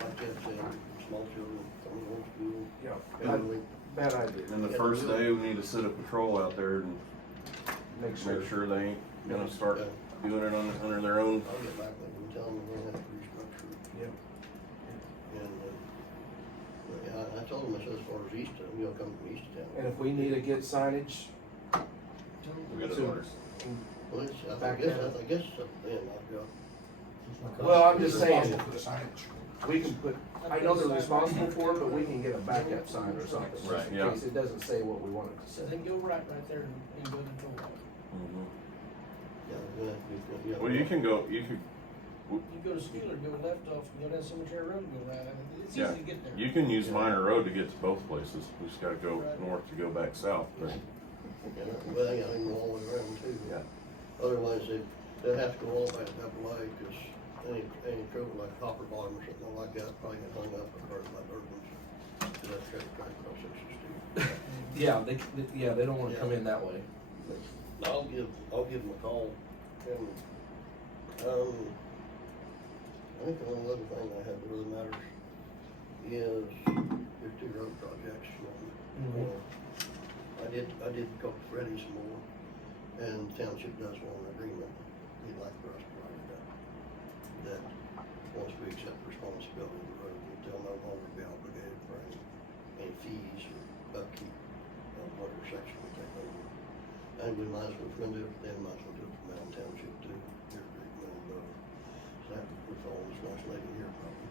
like Jeff said, small children, coming home from school, Yeah. elderly. Bad idea. And the first day, we need to set a patrol out there and Make sure. make sure they ain't gonna start doing it under their own. I'll get back with them and tell them we're gonna have to restructure. Yep. And, yeah, I told them, I said, as far as east, you'll come from east of And town. if we need to get signage, We got So- orders. Well, it's, I Back guess, then. I guess, it's up to them, I've got. Well, I'm just saying, Responsible for the signage. we can put, I know they're responsible for it, but we can get a backup sign or something, just Right. in Yeah. case it doesn't say what we want it to So say. then go right there and go to the door. Mhm. Yeah. Well, you can go, You go to school or go left off and go down Cemetery Road and go right. I mean, it's easy yeah, to get there. you can use Minor Road to get to both places. We just gotta go north to go back south, but. Well, they gotta go all the way around too. Yeah. Otherwise, they'd have to go all the way to Double A, cause any trouble like copper bottom or something like that, probably get hung up or by Durbin's. Cause that's straight across 60th Street. Yeah, they don't wanna come in that way. I'll give them a call, and, I think the only other thing I have that really matters is your 2 road projects. I did go to Freddie some more, and the township does want an agreement, he'd like for us to write it up. That once we accept responsibility of the road, they'll no longer be obligated for any fees or upkeep of whatever section we take over. And we might as well, if we're gonna do it for them, might as well do it for Mountain Township too, here at Creek Mill Road. So that would fall on this nice lady here probably.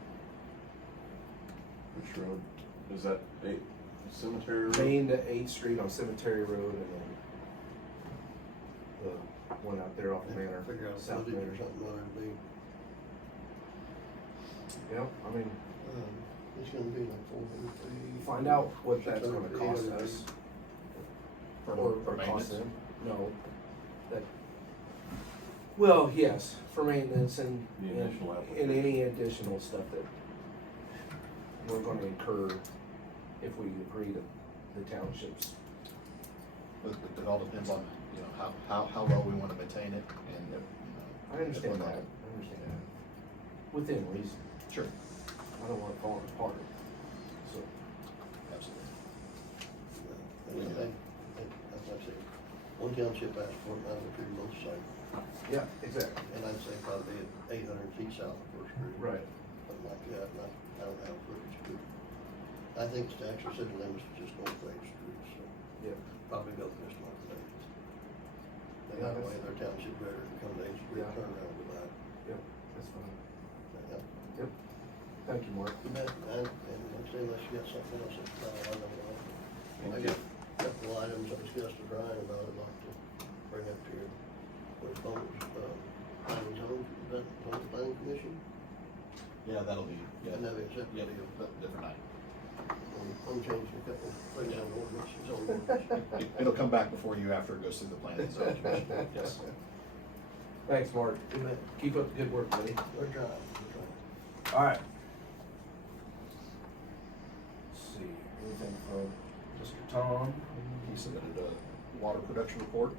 Which road? Is that Cemetery Road? Main to 8th Street on Cemetery Road, and then the one out there off the Manor, Figure out South footage or Manor. something, what it'd be. Yep, I mean, It's gonna be like 400 feet. find out what that's gonna 600, cost 800 us. For Or cost maintenance? them. No, that, well, yes, for maintenance and, The and initial and application. any additional stuff that we're gonna incur if we agree to the townships. It all depends on, you know, how well we wanna maintain it and, you know. I understand if we're that, gonna- I understand that. Within reason. Sure, I don't want it falling apart, so. absolutely. That's what I say. One township asked for it, now we're 2 months site. Yeah, exactly. And I'd say probably 800 feet south of First Street. Right. Something like that, and I don't have footage, but I think the actual city limits is just North 8th Street, so Yeah. probably go for this North 8th. And Yeah, that way that's- their township better can come to 8th Street, Yeah. turn around with that. Yep, that's fine. Yep. Yep. Thank you, Mark. You bet, and like I say, unless you got something else, I don't know. I Thank got a couple items I discussed with Ryan about it, I'd like to bring up to you. What it's called, planning zone, is that on the planning commission? Yeah, that'll be, yeah. And that is, that Yeah, deal. different night. I'm changing a couple things on ordinances on ordinance. It'll come back before you after it goes through the planning zone commission, yes. Thanks, Mark. You bet. Keep up the good work, buddy. We're trying, we're trying. All right. Let's see, anything from Mr. Tom? He submitted a water production report.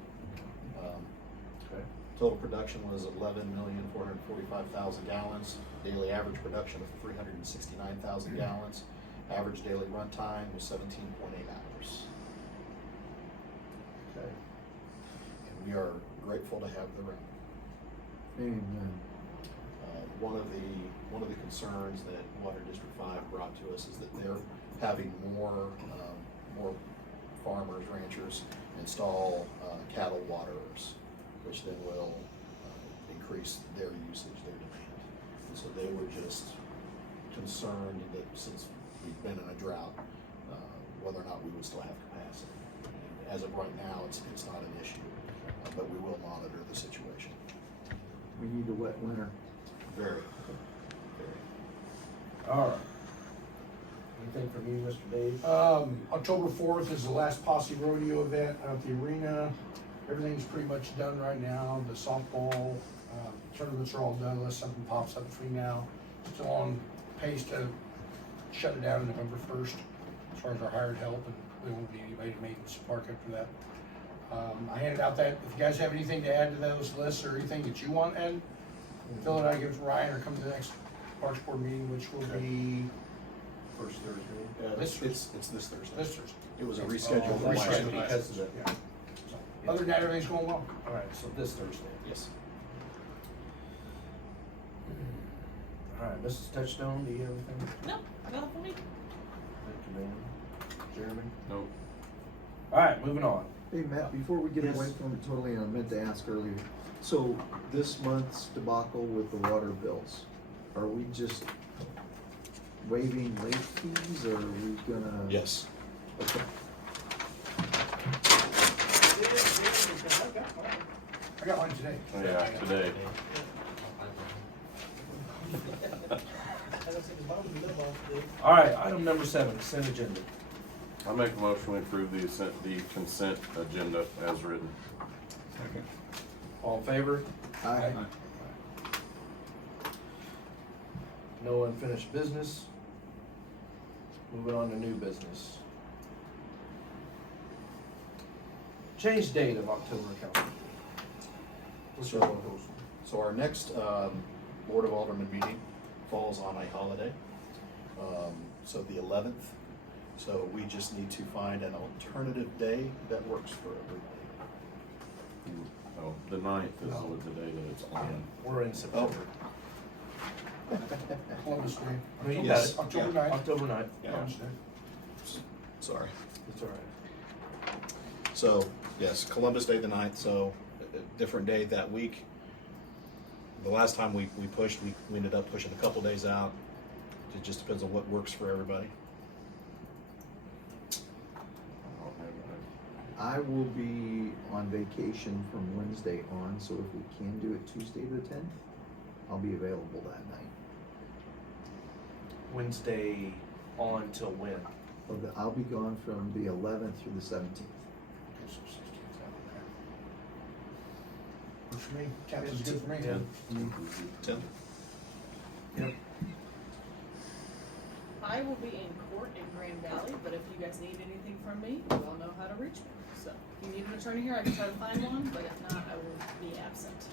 Okay. Total production was 11,445,000 gallons. Daily average production of 369,000 gallons. Average daily runtime was 17.8 hours. Okay. And we are grateful to have the rain. Amen. One of the concerns that Water District 5 brought to us is that they're having more farmers, ranchers install cattle waterers, which then will increase their usage, their demand. And so they were just concerned that since we've been in a drought, whether or not we would still have capacity. And as of right now, it's not an issue, but we will monitor the situation. We need a wet winter. Very. All right. Anything from you, Mr. Dave? October 4th is the last Posse Rodeo event out at the arena. Everything's pretty much done right now. The softball tournaments are all done unless something pops up between now. Still on pace to shut it down November 1st as far as our hired help, and we won't be anybody to maintenance park after that. I handed out that, if you guys have anything to add to those lists or anything that you want added, fill it out, give it to Ryan, or come to the next Parks Board meeting, which will be First Thursday. It's this Thursday. this Thursday. It was a reschedule from last Right, week. because of the, Yeah. So, other than that, everything's going well. all right, so this Thursday. Yes. All right, Mrs. Touchstone, do you have anything? No, nothing for me. Thank you, ma'am. Jeremy? Nope. All right, moving on. Hey, Matt, before we get Yes. away from it totally, I meant to ask earlier, so this month's debacle with the water bills, are we just waiving late fees, or are we gonna? Yes. Okay. I got one today. Oh, yeah, today. All right, item number 7, consent agenda. I make a motion we approve the consent agenda as written. Second. All in favor? Aye. No unfinished business. Moving on to new business. Change date of October council. What's your proposal? So our next Board of Aldermen meeting falls on a holiday, so the 11th. So we just need to find an alternative day that works for everybody. Oh, the 9th is the day that it's on. We're in September. Columbus Day. No, you got Yes. it. October Yeah. 9th. October 9th. Yeah. Columbus Day. Sorry. It's all right. So, yes, Columbus Day the 9th, so a different day that week. The last time we pushed, we ended up pushing a couple days out. It just depends on what works for everybody. I will be on vacation from Wednesday on, so if we can do it Tuesday the 10th, I'll be available that night. Wednesday on till when? I'll be gone from the 11th through the 17th. Works for me. 10th is good for me. Yeah. 10th? Yep. I will be in court in Grand Valley, but if you guys need anything from me, you all know how to reach me. So if you need an attorney here, I can try to find one, but if not, I will be absent.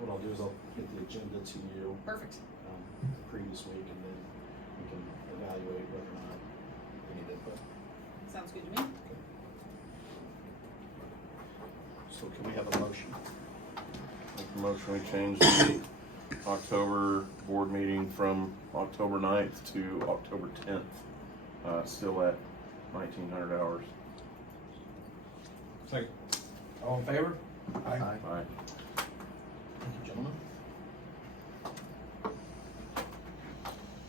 What I'll do is I'll get the agenda to you Perfect. the previous week, and then we can evaluate whether or not we need input. Sounds good to me. So can we have a motion? Make a motion, we change the October board meeting from October 9th to October 10th, still at 1900 hours. Second. All in favor? Aye. Aye. Thank you, gentlemen.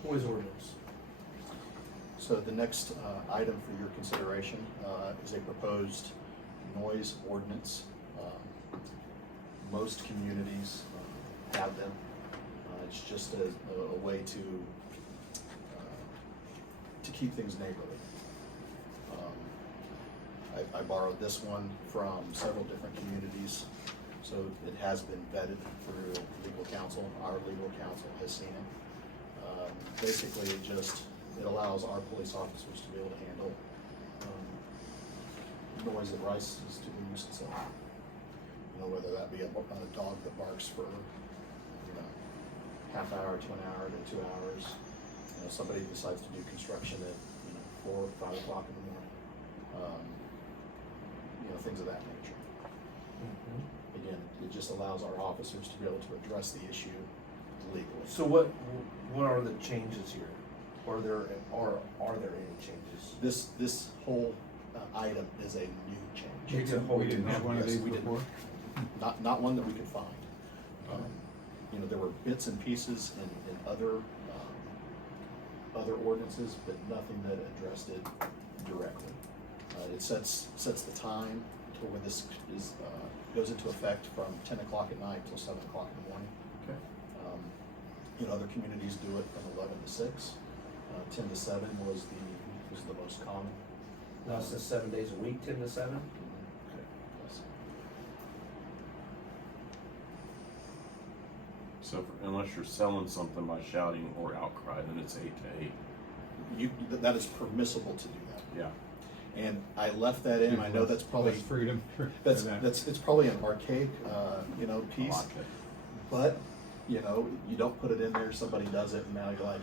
Noise ordinance. So the next item for your consideration is a proposed noise ordinance. Most communities have them. It's just a way to keep things neighborly. I borrowed this one from several different communities, so it has been vetted through legal counsel. Our legal counsel has seen it. Basically, it allows our police officers to be able to handle noise that rises to the nuisance level. You know, whether that be a dog that barks for, half hour to an hour to 2 hours. You know, somebody decides to do construction at 4 or 5 o'clock in the morning. Things of that nature. Again, it just allows our officers to be able to address the issue legally. So what are the changes here? Are there any changes? This whole item is a new change. It's a whole We didn't have one of Yes, these we didn't. before? Not one that we could find. There were bits and pieces in other ordinances, but nothing that addressed it directly. It sets the time to when this goes into effect from 10 o'clock at night till 7 o'clock in the morning. Okay. Other communities do it from 11 to 6. 10 to 7 was the most common. That's the 7 days a week, 10 to 7? Okay. Yes. So unless you're selling something by shouting or outcry, then it's 8 to 8. That is permissible to do that. Yeah. And I left that in. I know that's probably Less freedom for that's that. it's probably an archaic piece, I like it. but you don't put it in there. Somebody does it, and now you're like,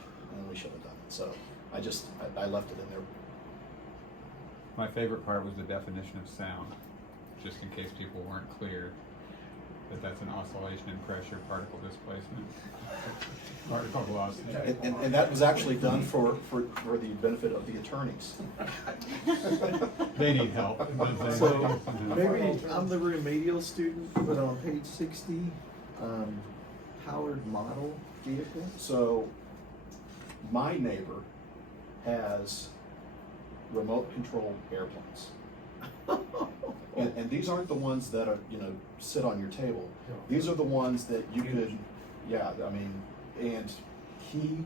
we should have done it. So I left it in there. My favorite part was the definition of sound, just in case people weren't clear that that's an oscillation in pressure, particle displacement, particle velocity. And that was actually done for the benefit of the attorneys. They need help. So maybe I'm the remedial student, but on page 60, powered model vehicle. So my neighbor has remote control airplanes. And these aren't the ones that are, sit on your table. These are the ones that you could, and he,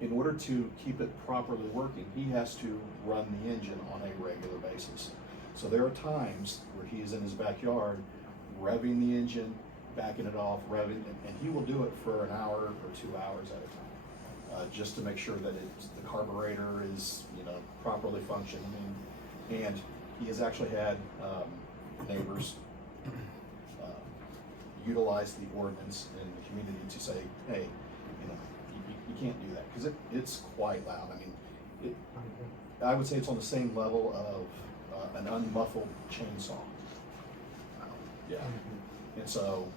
in order to keep it properly working, he has to run the engine on a regular basis. So there are times where he is in his backyard revving the engine, backing it off, revving, and he will do it for an hour or 2 hours at a time, just to make sure that the carburetor is, properly functioning. And he has actually had neighbors utilize the ordinance in the community to say, hey, you can't do that, because it's quite loud. I would say it's on the same level of an unmuffled chainsaw. Yeah. And so,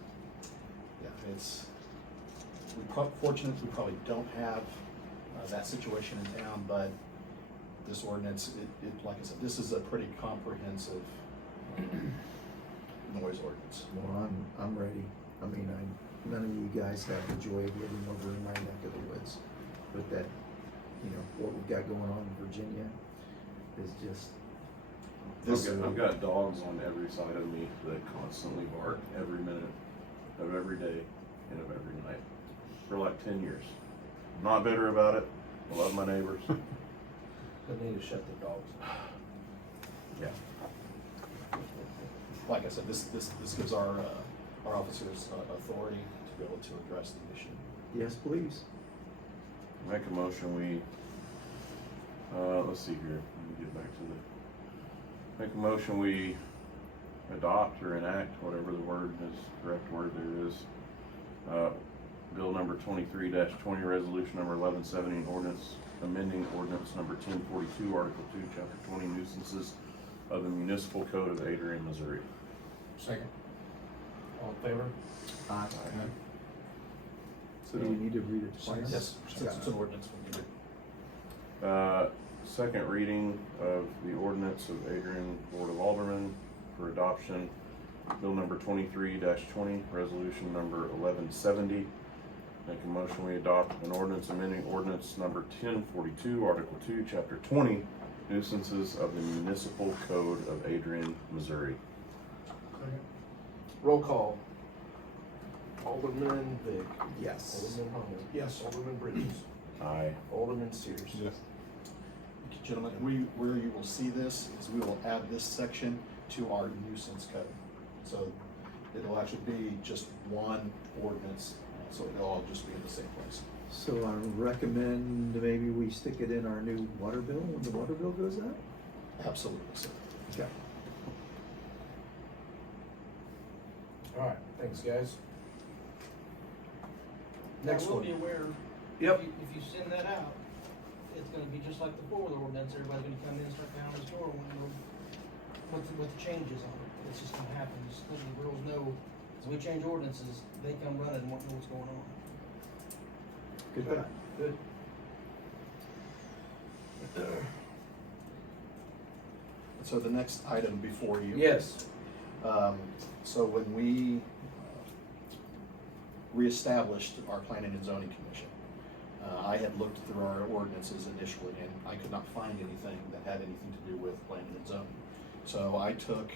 fortunately, we probably don't have that situation in town, but this ordinance, like I said, this is a pretty comprehensive noise ordinance. Well, I'm ready. None of you guys have the joy of living over in my neck of the woods. But that, you know, what we've got going on in Virginia is just. I've got dogs on every side of me that constantly bark every minute of every day and of every night for like 10 years. I'm not bitter about it. I love my neighbors. They need to shut their dogs. Yeah. Like I said, this gives our officers authority to be able to address the issue. Yes, please. Make a motion, we, let's see here, let me get back to make a motion, we adopt or enact, whatever the word is, correct word there is, bill number 23-20, resolution number 1170, and ordinance amending ordinance number 1042, article 2, chapter 20, nuisances of the municipal code of Adrian, Missouri. Second. All in favor? Aye. So do we need to read it twice? Yes, since it's an ordinance, we need to. Second reading of the ordinance of Adrian Board of Aldermen for adoption, bill number 23-20, resolution number 1170. Make a motion, we adopt an ordinance amending ordinance number 1042, article 2, chapter 20, nuisances of the municipal code of Adrian, Missouri. Second. Roll call. Alderman Vick. Yes. Alderman Holman. Yes. Alderman Bridges. Aye. Alderman Sears. Yes. Thank you, gentlemen. Where you will see this is we will add this section to our nuisance code. So it'll actually be just one ordinance, so it'll all just be in the same place. So I recommend maybe we stick it in our new water bill when the water bill goes out? Absolutely, sir. Okay. All right, thanks, guys. Now, Next we'll one. be aware, Yep. if you send that out, it's gonna be just like the Florida ordinance, everybody's gonna come in and start pounding the door with the changes on it. It's just gonna happen, just let the girls know, as we change ordinances, they come running and want to know what's going on. Good. Good. So the next item before you. Yes. So when we reestablished our Planning and Zoning Commission, I had looked through our ordinances initially, and I could not find anything that had anything to do with planning and zoning. So I took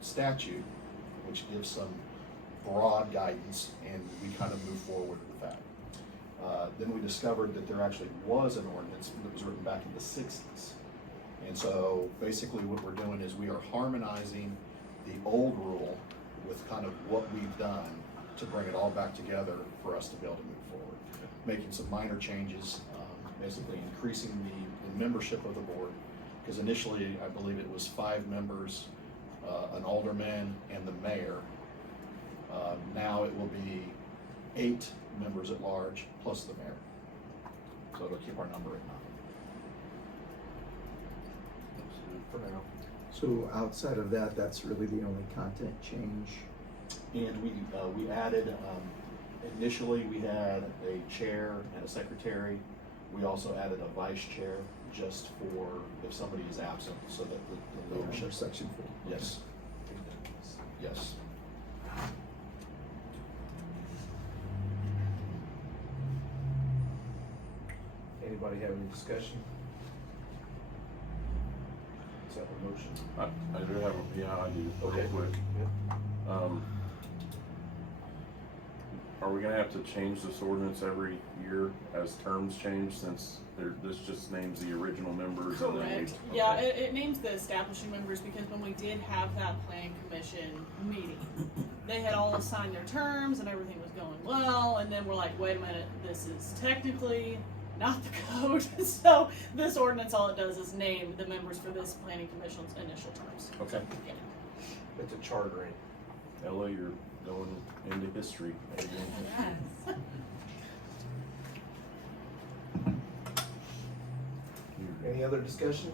statute, which gives some broad guidance, and we kind of moved forward with that. Then we discovered that there actually was an ordinance that was written back in the 60s. And so basically what we're doing is we are harmonizing the old rule with kind of what we've done to bring it all back together for us to be able to move forward. Making some minor changes, basically increasing the membership of the board, because initially I believe it was 5 members, an alderman and the mayor. Now it will be 8 members at large plus the mayor. So it'll keep our number at 9. For now. So outside of that, that's really the only content change? And we added, initially we had a chair and a secretary. We also added a vice chair just for if somebody is absent, so that the leadership. Section 4. Yes. Yes. Anybody have any discussion? Is that a motion? I do have, I do, Okay. real quick. Yeah. Are we gonna have to change this ordinance every year as terms change, since this just names the original members and then Correct. we? Yeah, okay. it names the establishing members because when we did have that plan commission meeting, they had all signed their terms and everything was going well, and then we're like, wait a minute, this is technically not the code. So this ordinance, all it does is name the members for this planning commission's initial terms. Okay. Yeah. It's a chartering. Ella, you're going into history. Yes. Any other discussion?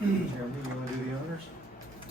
Jeremy, you wanna do the honors?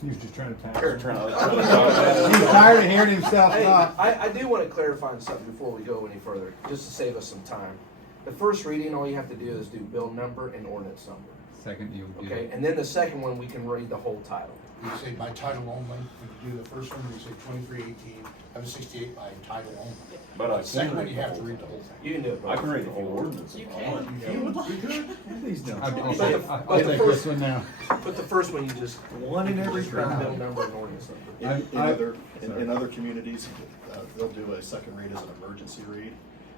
He was just trying to tackle. Sure, him. turn He's out. tired of hearing himself Hey, talk. I do want to clarify something before we go any further, just to save us some time. The first reading, all you have to do is do bill number and ordinance number. Second, you'll get Okay, it. and then the second one, we can read the whole title. you say by title only, when you do the first one, you say 2318, have a 68 by title only. But I Second can one, read you the have to whole read the thing. whole thing. You can do it. I can read the whole ordinance. You if I can, want. if you would like. Please don't. I'll But take the I'll take first- this one now. But the first one, you just. One in every just read the crowd. bill number and ordinance number. In other communities, they'll do a second read as an emergency read.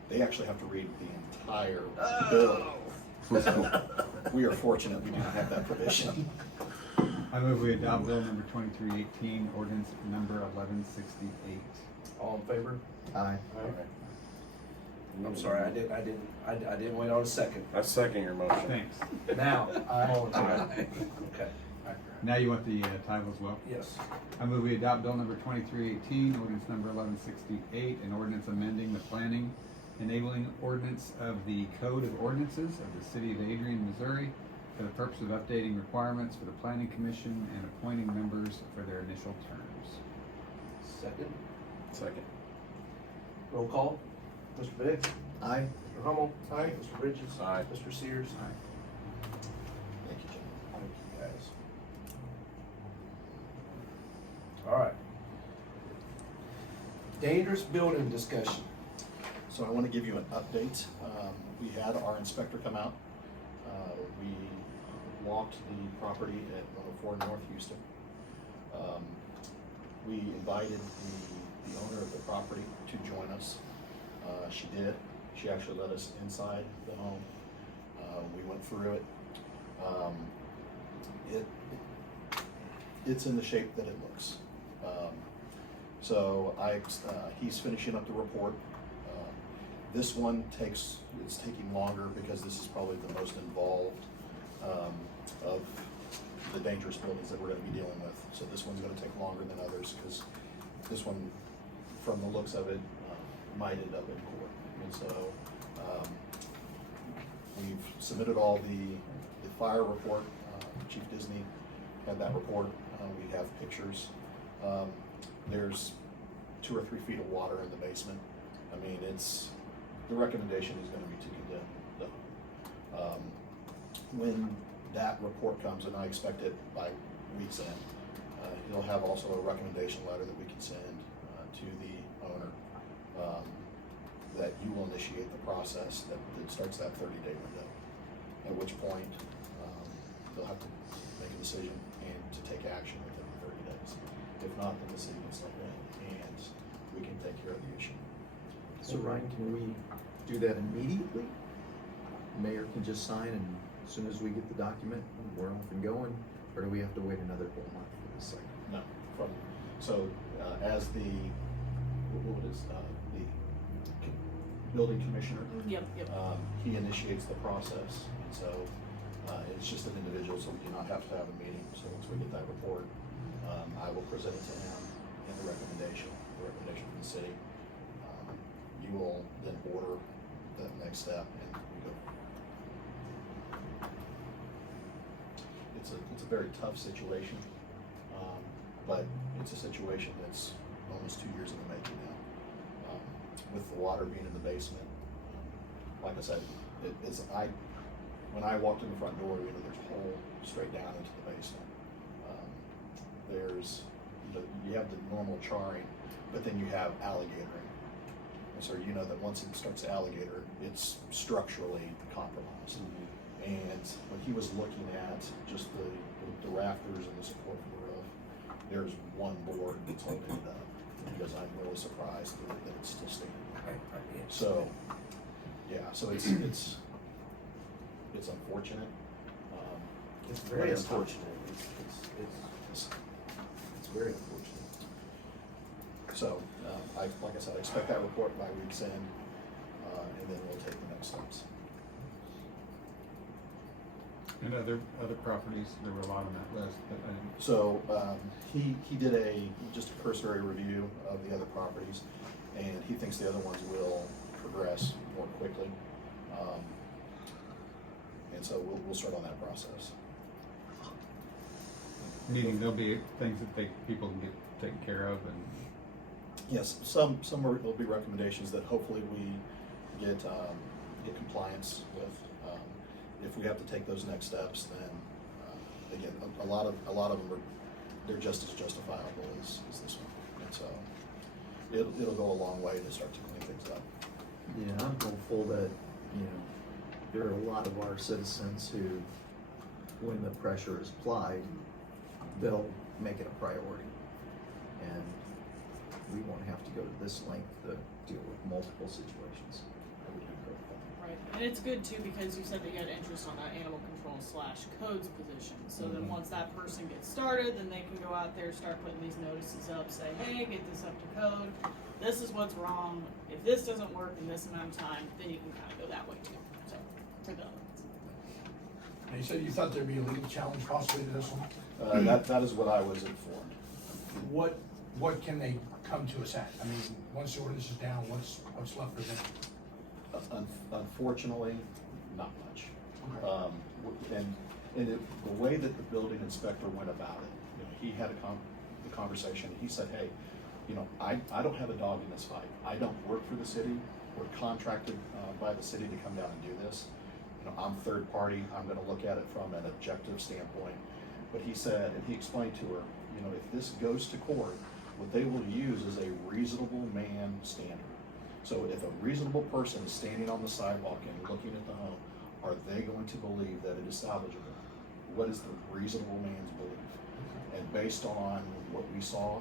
They actually have to read the entire bill. So, we are fortunate we do not have that provision. I move we adopt bill number 2318, ordinance number 1168. All in favor? Aye. I'm sorry, I didn't wait on a second. I second your motion. Thanks. Now, all in favor? Okay, Now you want the title as well? yes. I move we adopt bill number 2318, ordinance number 1168, an ordinance amending the planning enabling ordinance of the Code of Ordinances of the City of Adrian, Missouri, for the purpose of updating requirements for the Planning Commission and appointing members for their initial terms. Second, Second. roll call. Mr. Biggs? Aye. Mr. Hummel? Aye. Mr. Bridges? Aye. Mr. Sears? Thank you, Jim. Thank you, guys. All right. Dangerous building discussion. So I want to give you an update. We had our inspector come out. We walked the property at 104 North Houston. We invited the owner of the property to join us. She did. She actually let us inside the home. We went through it. It's in the shape that it looks. So he's finishing up the report. This one it's taking longer because this is probably the most involved of the dangerous buildings that we're going to be dealing with. So this one's going to take longer than others because this one, from the looks of it, might end up in court. And so we've submitted all the fire report. Chief Disney had that report. We have pictures. There's 2 or 3 feet of water in the basement. I mean, the recommendation is going to be to condemn the when that report comes, and I expect it by week's end, he'll have also a recommendation letter that we can send to the owner that you will initiate the process that starts that 30-day window, at which point they'll have to make a decision and to take action within the 30 days. If not, then the city can step in and we can take care of the issue. So Ryan, can we do that immediately? Mayor can just sign, and as soon as we get the document, we're off and going, or do we have to wait another whole month for this second? No, as the building commissioner, Yep. he initiates the process, and so it's just an individual, so we do not have to have a meeting. So once we get that report, I will present it to him and the recommendation from the city. You will then order that next step, and we go. It's a very tough situation, but it's a situation that's almost 2 years in the making now. With the water being in the basement, like I said, when I walked in the front door, there's a hole straight down into the basement. You have the normal charring, but then you have alligatoring. And so you know that once it starts to alligator, it's structurally compromised. Mm-hmm. And when he was looking at just the rafters and the support for the roof, there's one board that's holding it up. Because I'm really surprised that it's still standing. So, yeah, so it's unfortunate. It's very It's unfortunate. It's very unfortunate. So, like I said, I expect that report by week's end, and then we'll take the next steps. And other properties, there were a lot on that list, but I didn't. So, he did just a cursory review of the other properties, and he thinks the other ones will progress more quickly. And so we'll start on that process. Meaning there'll be things that people can get taken care of, and Yes, there'll be recommendations that hopefully we get compliance with. If we have to take those next steps, then again, a lot of them they're just as justifiable as this one. And so it'll go a long way to start to clean things up. Yeah, I'm hopeful that, you know, there are a lot of our citizens who, when the pressure is applied, they'll make it a priority. And we won't have to go to this length to deal with multiple situations. I would concur with that. Right, and it's good too because you said that you had interest on that animal control / codes position. So then once that person gets started, then they can go out there, start putting these notices up, say, hey, get this up to code. This is what's wrong. If this doesn't work in this amount of time, then you can kind of go that way too. So for the other ones. And you said you thought there'd be a legal challenge possibly to this one. That is what I was informed. What can they come to us at? I mean, once the ordinance is down, what's left for them? Unfortunately, not much. Okay. The way that the building inspector went about it, you know, he had the conversation. He said, "Hey, you know, I don't have a dog in this fight. I don't work for the city. We're contracted by the city to come down and do this. You know, I'm third party. I'm going to look at it from an objective standpoint." But he said, and he explained to her, you know, if this goes to court, what they will use is a reasonable man standard. So if a reasonable person is standing on the sidewalk and looking at the home, are they going to believe that it is salvageable? What is the reasonable man's belief? And based on what we saw,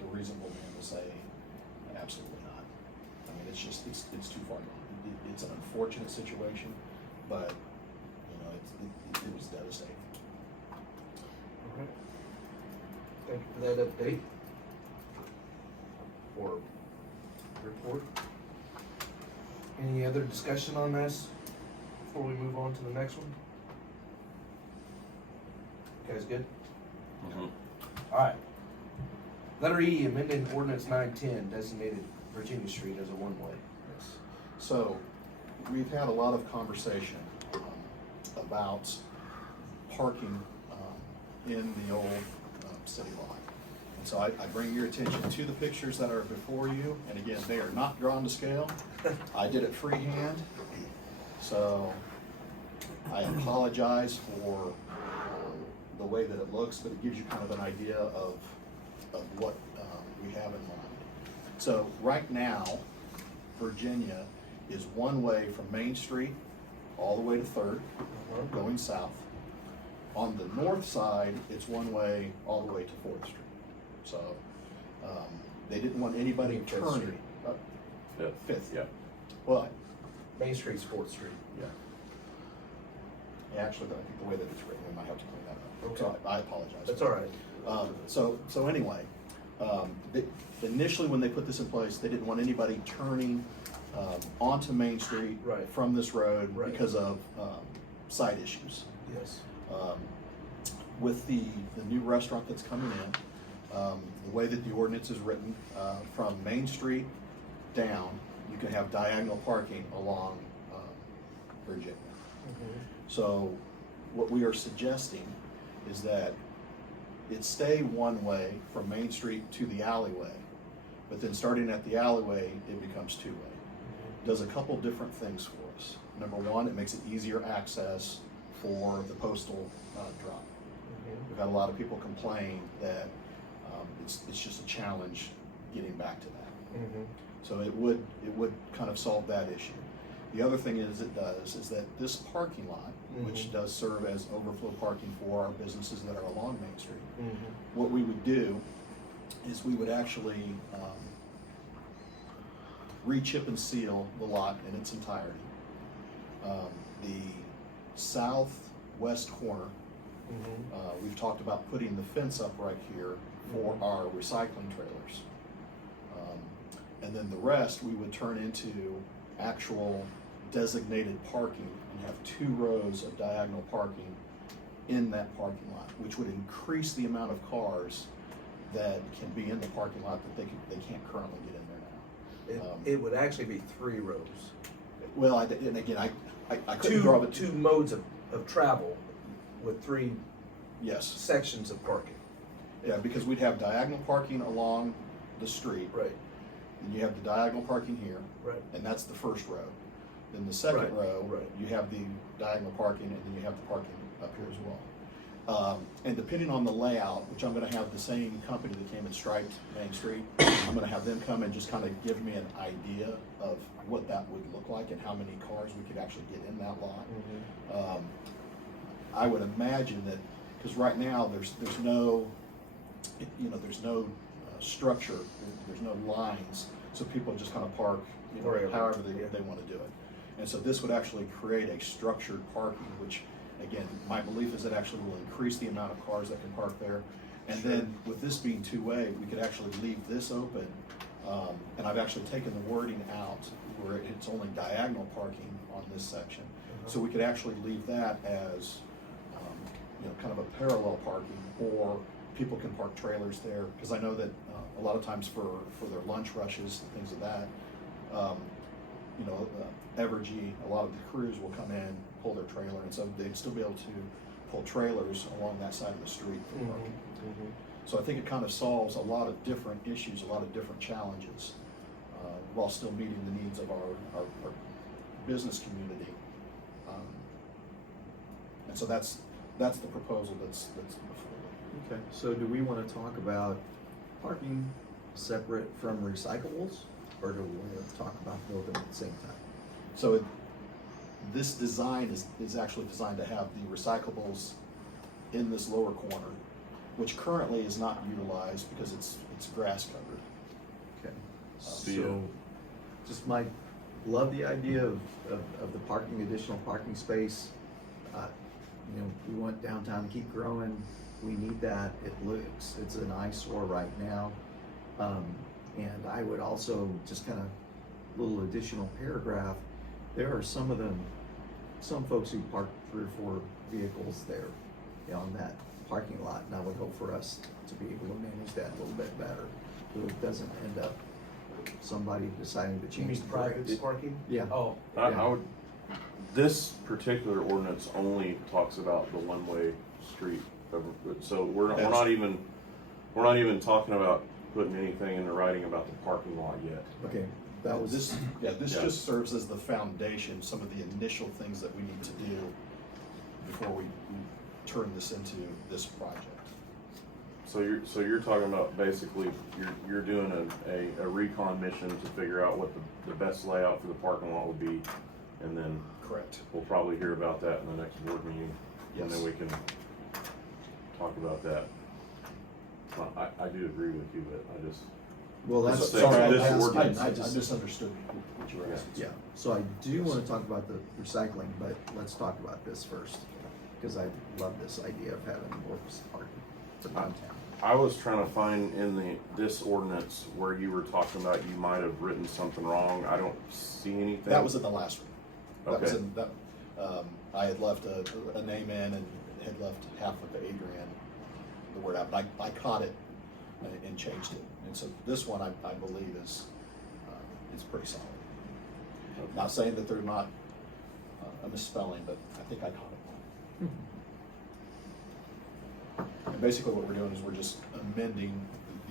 the reasonable man will say, absolutely not. I mean, it's too far gone. It's an unfortunate situation, but you know, it was devastating. Okay. Thank you for that update. Or report. Any other discussion on this before we move on to the next one? You guys good? Alright. Letter E, amending ordinance 910, designated Virginia Street as a one-way. Yes. So we've had a lot of conversation about parking in the old city lot. And so I bring your attention to the pictures that are before you. And again, they are not drawn to scale. I did it freehand. So I apologize for the way that it looks, but it gives you kind of an idea of what we have in mind. So right now, Virginia is one way from Main Street all the way to 3rd, going south. On the north side, it's one way all the way to 4th Street. So they didn't want anybody Fifth turning. Street. 5th. Yeah. Well, Main Street's 4th Street. yeah, actually, I think the way that it's written, we might have to clean that up. Okay. So I apologize. That's all right. So anyway, initially when they put this in place, they didn't want anybody turning onto Main Street Right. from this road Right. because of side issues. Yes. With the new restaurant that's coming in, the way that the ordinance is written, from Main Street down, you can have diagonal parking along Virginia. So what we are suggesting is that it stay one way from Main Street to the alleyway, but then starting at the alleyway, it becomes two-way. Does a couple different things for us. Number one, it makes it easier access for the postal drop. We've had a lot of people complain that it's just a challenge getting back to that. So it would kind of solve that issue. The other thing is that this parking lot, which does serve as overflow parking for our businesses that are along Main Street, what we would do is we would actually re-chip and seal the lot in its entirety. The southwest corner, we've talked about putting the fence up right here for our recycling trailers. And then the rest we would turn into actual designated parking and have 2 rows of diagonal parking in that parking lot, which would increase the amount of cars that can be in the parking lot that they can't currently get in there now. It would actually be 3 rows. Well, and again, I couldn't draw it. Two modes of travel with 3 Yes. sections of parking. Yeah, because we'd have diagonal parking along the street. Right. And you have the diagonal parking here. Right. And that's the first row. Then the second Right, row, right. you have the diagonal parking, and then you have the parking up here as well. And depending on the layout, which I'm gonna have the same company that came and striped Main Street, I'm gonna have them come and just kind of give me an idea of what that would look like and how many cars we could actually get in that lot. I would imagine that, because right now, there's no, there's no structure, there's no lines, so people just kind of park, however they want to do it. And so this would actually create a structured parking, which, again, my belief is it actually will increase the amount of cars that can park there. And then with this being two-way, we could actually leave this open. And I've actually taken the wording out where it's only diagonal parking on this section. So we could actually leave that as, kind of a parallel parking, or people can park trailers there. Because I know that a lot of times for their lunch rushes and things of that, Evergy, a lot of the crews will come in, pull their trailer, and so they'd still be able to pull trailers along that side of the street for parking. So I think it kind of solves a lot of different issues, a lot of different challenges, while still meeting the needs of our business community. And so that's the proposal that's before them. Okay, so do we want to talk about parking separate from recyclables, or do we want to talk about both at the same time? So this design is actually designed to have the recyclables in this lower corner, which currently is not utilized because it's grass covered. Okay, See ya. so just love the idea of the parking, additional parking space. We want downtown to keep growing. We need that. It's an eyesore right now. And I would also just kind of little additional paragraph. There are some folks who park 3 or 4 vehicles there on that parking lot, and I would hope for us to be able to manage that a little bit better, so it doesn't end up somebody deciding to change the grades. parking? Yeah. Oh, I would, this particular ordinance only talks about the one-way street, so we're not even talking about putting anything in the writing about the parking lot yet. Okay, that was This Yeah. just serves as the foundation, some of the initial things that we need to do before we turn this into this project. So you're talking about basically you're doing a recon mission to figure out what the best layout for the parking lot would be, and then Correct. we'll probably hear about that in the next board meeting, and then Yes. we can talk about that. I do agree with you, but I just. well. That's This Sorry, ordinance- I misunderstood what you were asking. Yeah, so I do want to talk about the recycling, but let's talk about this first, because I love this idea of having more parking for downtown. I was trying to find in this ordinance where you were talking about you might have written something wrong. I don't see anything. That was in the last one. That was Okay. in that, I had left a name in and had left half of the Adrian, the word out, but I caught it and changed it. And so this one, I believe is pretty solid. Okay. Not saying that they're not a misspelling, but I think I caught it. And basically what we're doing is we're just amending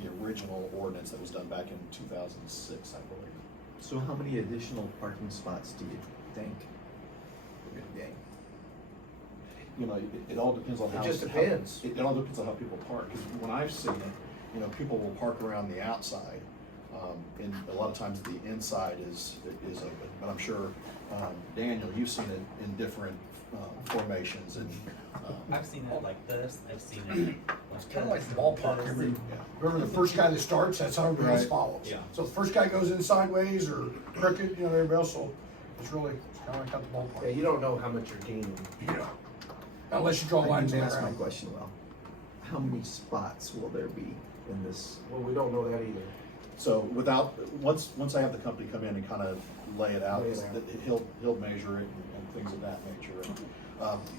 the original ordinance that was done back in 2006, I believe. So how many additional parking spots do you think we're gonna gain? It all depends on It how. just depends. It all depends on how people park, because when I've seen it, people will park around the outside, and a lot of times the inside is open, but I'm sure, Daniel, you've seen it in different, formations and, I've seen it like this, I've seen it. It's kind of like the ballpark. yeah. Remember the first guy that starts, that's how everybody else Right. follows. Yeah. So the first guy goes in sideways or crooked, everybody else, so it's kind of like at the Yeah, ballpark. you don't know how much you're gaining. Yeah. Unless you draw I lines in didn't the ask my ground. question well. How many spots will there be in this? Well, we don't know that either. So once I have the company come in and kind of lay it out, Lay it out. he'll measure it and things of that nature.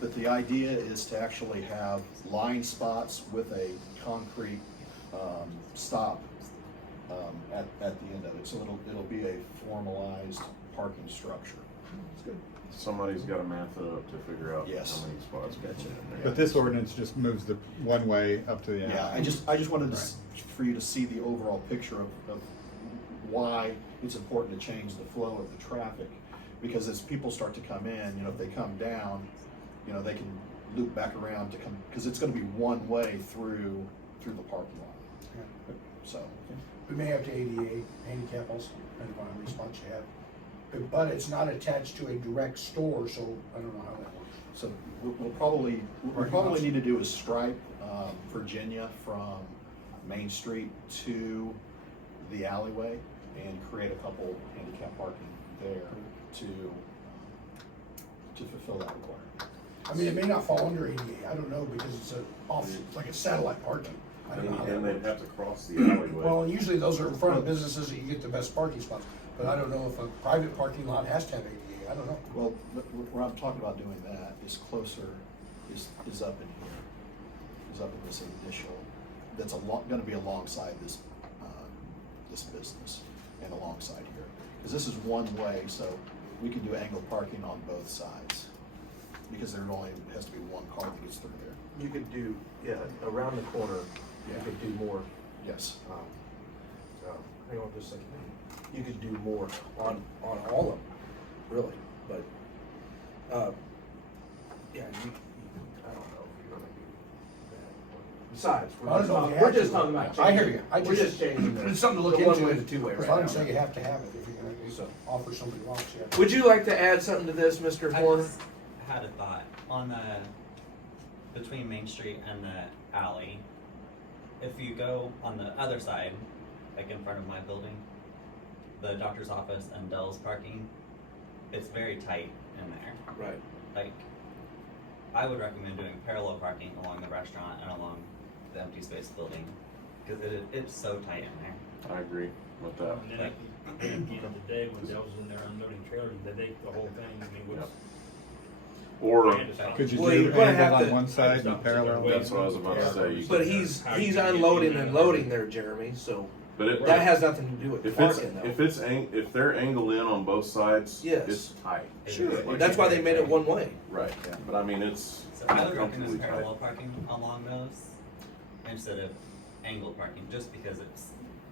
But the idea is to actually have line spots with a concrete, stop, at the end of it. So it'll be a formalized parking structure. It's good. Somebody's got to math it up to figure out Yes. how many spots. Gotcha. But this ordinance just moves the one way up to the end. Yeah, I just wanted to, for you to see the overall picture of why it's important to change the flow of the traffic. Because as people start to come in, if they come down, they can loop back around to come, because it's gonna be one way through the parking lot. So, We may have to ADA, handicap also, depending on how many spots you have. But it's not attached to a direct store, so I don't know how that works. so we'll probably, what we probably need to do is stripe, Virginia from Main Street to the alleyway and create a couple handicap parking there to fulfill that requirement. I mean, it may not fall under ADA, I don't know, because it's like a satellite parking. I don't know how that And they'd works. have to cross the alleyway. Well, and usually those are in front of businesses that you get the best parking spots, but I don't know if a private parking lot has to have ADA, I don't know. Well, where I'm talking about doing that is closer, is up in here, is up in this initial, that's gonna be alongside this, this business and alongside here. Because this is one way, so we can do angled parking on both sides. Because there only has to be one car that gets through there. You could do, around the corner, Yeah. you could do more, Yes. hang on just a second. You could do more on all of them, really, but, yeah, I don't know if you're gonna do that. Besides, I don't know if you we're have just to. talking about I hear changing. you. We're just changing the. It's something to look the into. one-way to two-way Because right I don't now. say you have to have it if you're gonna offer somebody else, you have to. Would you like to add something to this, Mr. I Horner? just had a thought on the, between Main Street and the alley. If you go on the other side, like in front of my building, the doctor's office and Dell's parking, it's very tight in there. Right. Like, I would recommend doing parallel parking along the restaurant and along the empty space building, cause it's so tight in there. I agree with that. And then at the end of the day, when Dell's in there unloading trailers, they take the whole thing, I mean, what's. Or, Could you Well, do you're gonna have angled on to- one side and parallel? that's what I was about to say. You But could- he's unloading and loading there, Jeremy, so But it, that has nothing to do with if it's, parking though. if they're angled in on both sides, Yes. it's tight. Sure, Like- that's why they made it one way. Right, but I mean, it's So I would comfortably recommend tight. parallel parking along those instead of angled parking, just because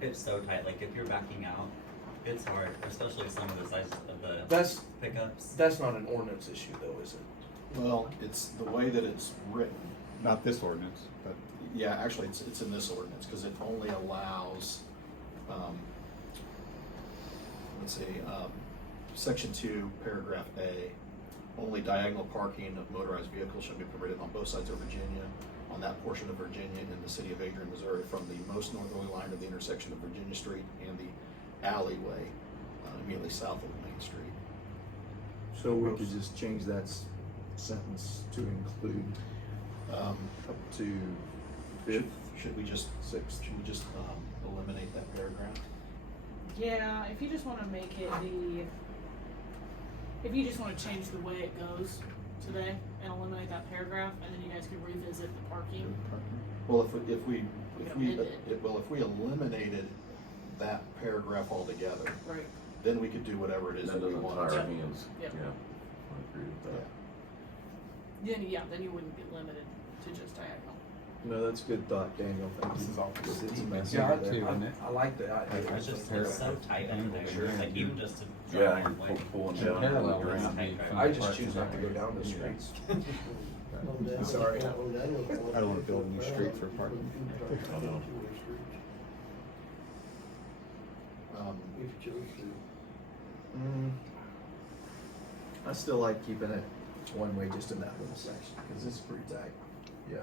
it's so tight. Like if you're backing out, it's hard, especially some of the sizes of the That's, pickups. that's not an ordinance issue though, is it? Well, it's the way that it's written. Not this ordinance, but Yeah, actually, it's in this ordinance, because it only allows, let's see, section 2, paragraph A, only diagonal parking of motorized vehicles shall be permitted on both sides of Virginia, on that portion of Virginia in the city of Adrian, Missouri, from the most northerly line of the intersection of Virginia Street and the alleyway immediately south of Main Street. So we could just change that sentence to include Um, up to fifth, Should we just eliminate that paragraph? Yeah, if you just wanna make it if you just wanna change the way it goes today and eliminate that paragraph, and then you guys can revisit the parking. Well, if we Amend it. if we eliminated that paragraph altogether, Right. then we could do whatever it is That that we doesn't tie want. our Yep. hands. Yep. Yeah, I agree with that. Then you wouldn't be limited to just diagonal. no, that's a good thought, Daniel, thank you. This is all Because it's a mess Yeah, over there. isn't it? I like the idea. It's just it's so tight in there, like even just to Yeah, drive you're one way. pulling And down. parallel and would around. be fun. I just choose not to go down the streets. Sorry. I don't wanna build a new street for parking. I know. If you chose to. I still like keeping it one way just in that little section, because it's pretty tight. Yeah.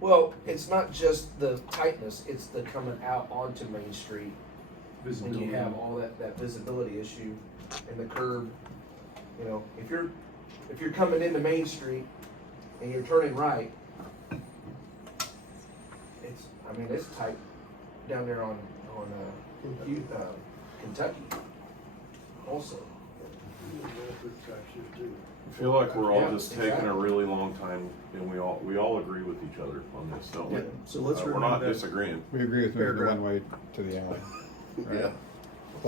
Well, it's not just the tightness, it's the coming out onto Main Street. When you have all that visibility issue and the curb, you know, if you're coming into Main Street and you're turning right, it's tight down there on Kentucky also. I feel like we're all Yeah, just taking exactly. a really long time, and we all agree with each other on this, don't we? Yeah, so let's We're remove not that. disagreeing. we agree with moving the Paragraph. one way to the alley. Right. Yeah.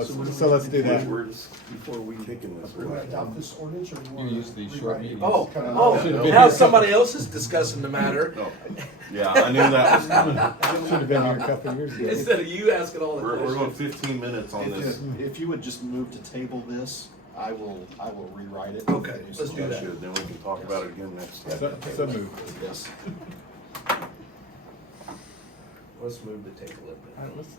So let's do that. We're just Before we kicking this You wanna around. adopt this ordinance, or you You wanna? use these short rewrite it? meetings. Oh, Cut it oh, out. Should've been now here. somebody else is discussing the matter No. Yeah, I knew that was coming. Should have been here a couple of years ago. instead of you asking all the We're going questions. 15 minutes on this. If you would just move to table this, I will rewrite it. Okay, let's do that. Should, then we can talk about it again next time. So moved. Yes. Let's move the table a little bit. All right, let's.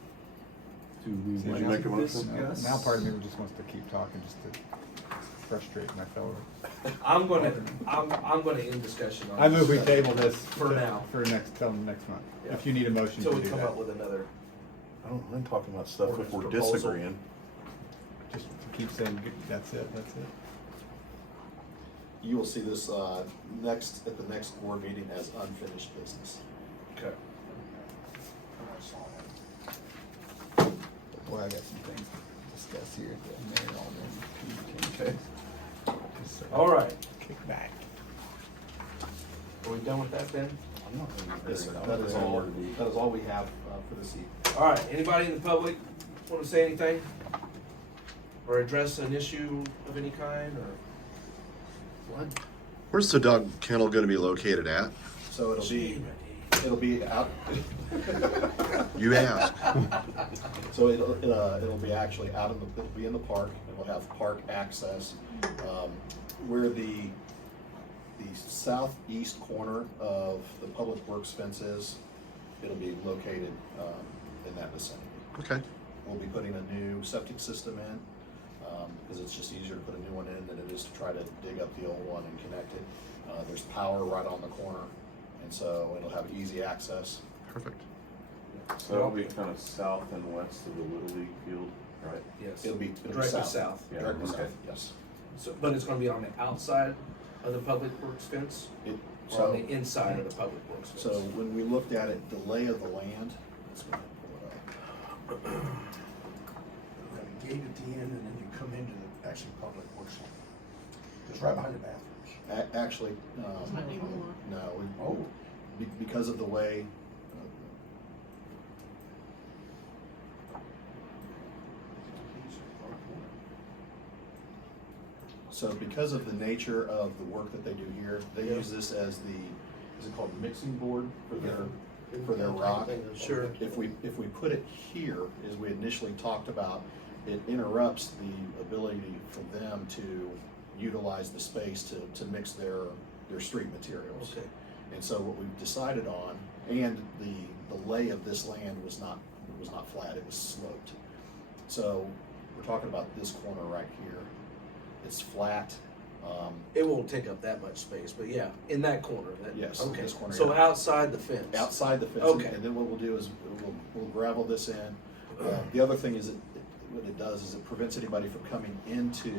Did you make a motion? Now part of me just wants to keep talking just to frustrate my fellow. I'm gonna end discussion on I move we this table this for now. for till next month. Yeah. If you need a motion Until to we do come that. up with another. I don't mind talking about stuff if we're Proposal. disagreeing. Just to keep saying, that's it, that's it. You will see this at the next board meeting as unfinished business. Okay. Boy, I got some things to discuss here at the mayor alderman. Okay. All right. Kick back. Are we done with that, Ben? I'm not really Yes, sir. very That is all we have for this evening. All right. Anybody in the public want to say anything or address an issue of any kind or? Where's the dog kennel going to be located at? So it'll be out. You ask. So it'll be actually out in it'll be in the park. It'll have park access. Where the southeast corner of the public works fence is, it'll be located in that vicinity. Okay. We'll be putting a new septic system in, because it's just easier to put a new one in than it is to try to dig up the old one and connect it. There's power right on the corner, and so it'll have easy access. Perfect. So that'll be kind of south and west of the Little League field, right? Yes. It'll be directly south. Yeah, Directly okay. south, yes. So, but it's going to be on the outside of the public works fence, or on the inside of the public works fence. So when we looked at it, the lay of the land, let's go ahead and pull it up. We've got a gate at the end, and then you come into the actually public works. It's right behind the bathrooms. Actually, Not anymore. no, Oh. because of the way. So because of the nature of the work that they do here, they use this as is it called mixing board for their rock? Sure. If we put it here, as we initially talked about, it interrupts the ability for them to utilize the space to mix their street materials. Okay. And so what we've decided on, and the lay of this land was not flat, it was sloped. So we're talking about this corner right here. It's flat. It won't take up that much space, but yeah, in that corner. Yes, Okay. this corner, So yeah. outside the fence. Outside the fence. Okay. And then what we'll do is we'll gravel this in. The other thing is what it does is it prevents anybody from coming into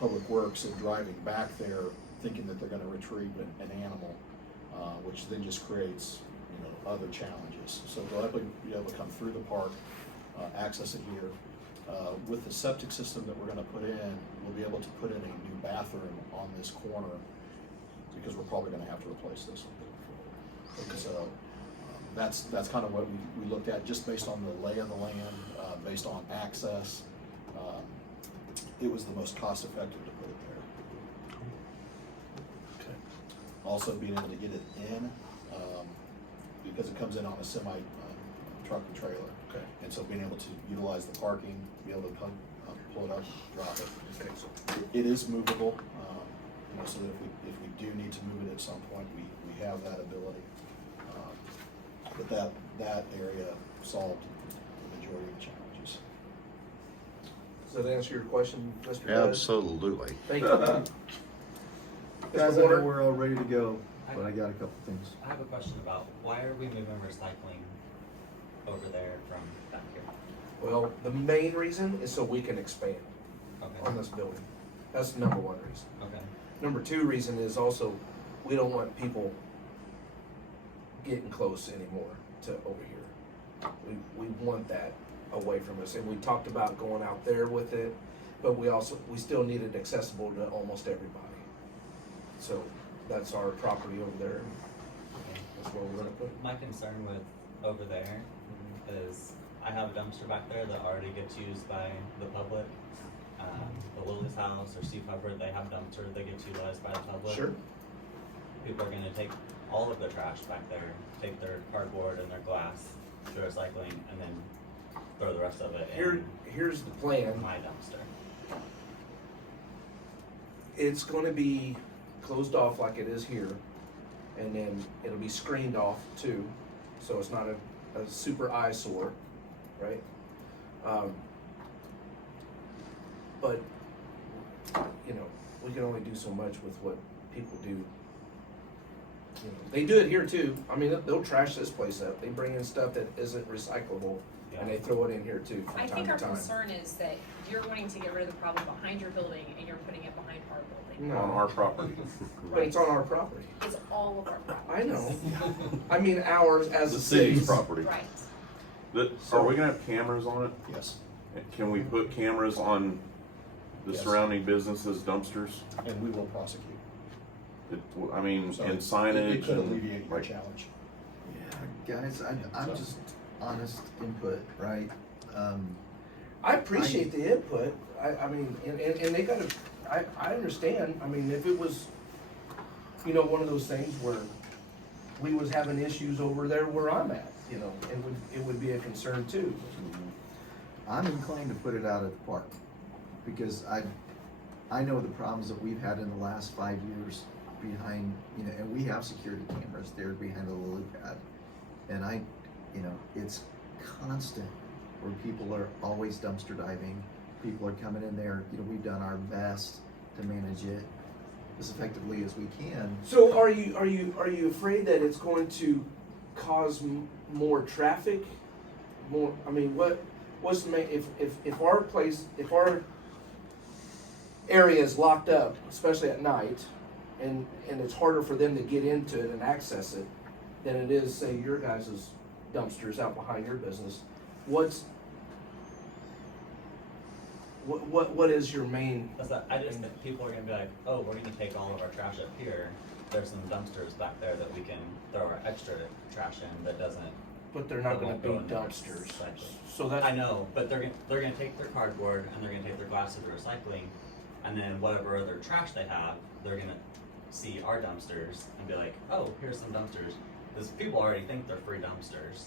Public Works and driving back there thinking that they're going to retrieve an animal, which then just creates other challenges. So they'll be able to come through the park, access it here. With the septic system that we're going to put in, we'll be able to put in a new bathroom on this corner because we're probably going to have to replace this one. Okay. So that's kind of what we looked at just based on the lay of the land, based on access. It was the most cost effective to put it there. Okay. Also being able to get it in, because it comes in on a semi truck and trailer. Okay. And so being able to utilize the parking, be able to come, pull it up, drop it. Okay. So It is movable, so that if we do need to move it at some point, we have that ability. But that area solved the majority of the challenges. does that answer your question, Mr. Pettis? Absolutely. Thank you. Guys, I Mr. know Warner? we're all ready to go, but I got a couple things. I have a question about why are we moving recycling over there from back here? Well, the main reason is so we can expand on Okay. this building. That's the number one reason. Okay. Number two reason is also, we don't want people getting close anymore to over here. We want that away from us, and we talked about going out there with it, but we still need it accessible to almost everybody. So that's our property over there, and that's where we're gonna put it. My concern with over there is I have a dumpster back there that already gets used by the public. The Lily's house or Steve Hubbard, they have dumpsters that get utilized by the public. Sure. People are gonna take all of the trash back there, take their cardboard and their glass to recycling, and then throw the rest of it in Here's the plan. my dumpster. It's gonna be closed off like it is here, and then it'll be screened off too, so it's not a super eyesore, right? But, you know, we can only do so much with what people do. You know, they do it here too. I mean, they'll trash this place up. They bring in stuff that isn't recyclable, and they throw it in here too from I time think to our time. concern is that you're wanting to get rid of the problem behind your building and you're putting it behind our building. No. On our property. But it's on our property. It's all of our property. I know. I mean, ours as The a city's city. property. Right. Are we gonna have cameras on it? Yes, Can we put cameras on the Yes. surrounding businesses' dumpsters? and we will prosecute. I mean, So and it signage could and alleviate your like, challenge. Yeah, guys, I'm just honest input, right? I appreciate the input. I mean, and they gotta, I understand. I mean, if it was, you know, one of those things where we was having issues over there where I'm at, you know, it would be a concern too. I'm inclined to put it out at the park, because I know the problems that we've had in the last 5 years behind, you know, and we have security cameras there behind the lily pad. And you know, it's constant where people are always dumpster diving. People are coming in there, you know, we've done our best to manage it as effectively as we can. So are you afraid that it's going to cause more traffic? More, I mean, what's the main, if our area is locked up, especially at night, and it's harder for them to get into it and access it than it is, say, your guys' dumpsters out behind your business, what is your main? I just think people are gonna be like, oh, we're gonna take all of our trash up here. There's some dumpsters back there that we can throw our extra trash in that doesn't. But they're not that gonna won't be go in the dumpsters. recycling. So that's. I know, but they're gonna take their cardboard and they're gonna take their glass to the recycling, and then whatever other trash they have, they're gonna see our dumpsters and be like, oh, here's some dumpsters. Because people already think they're free dumpsters.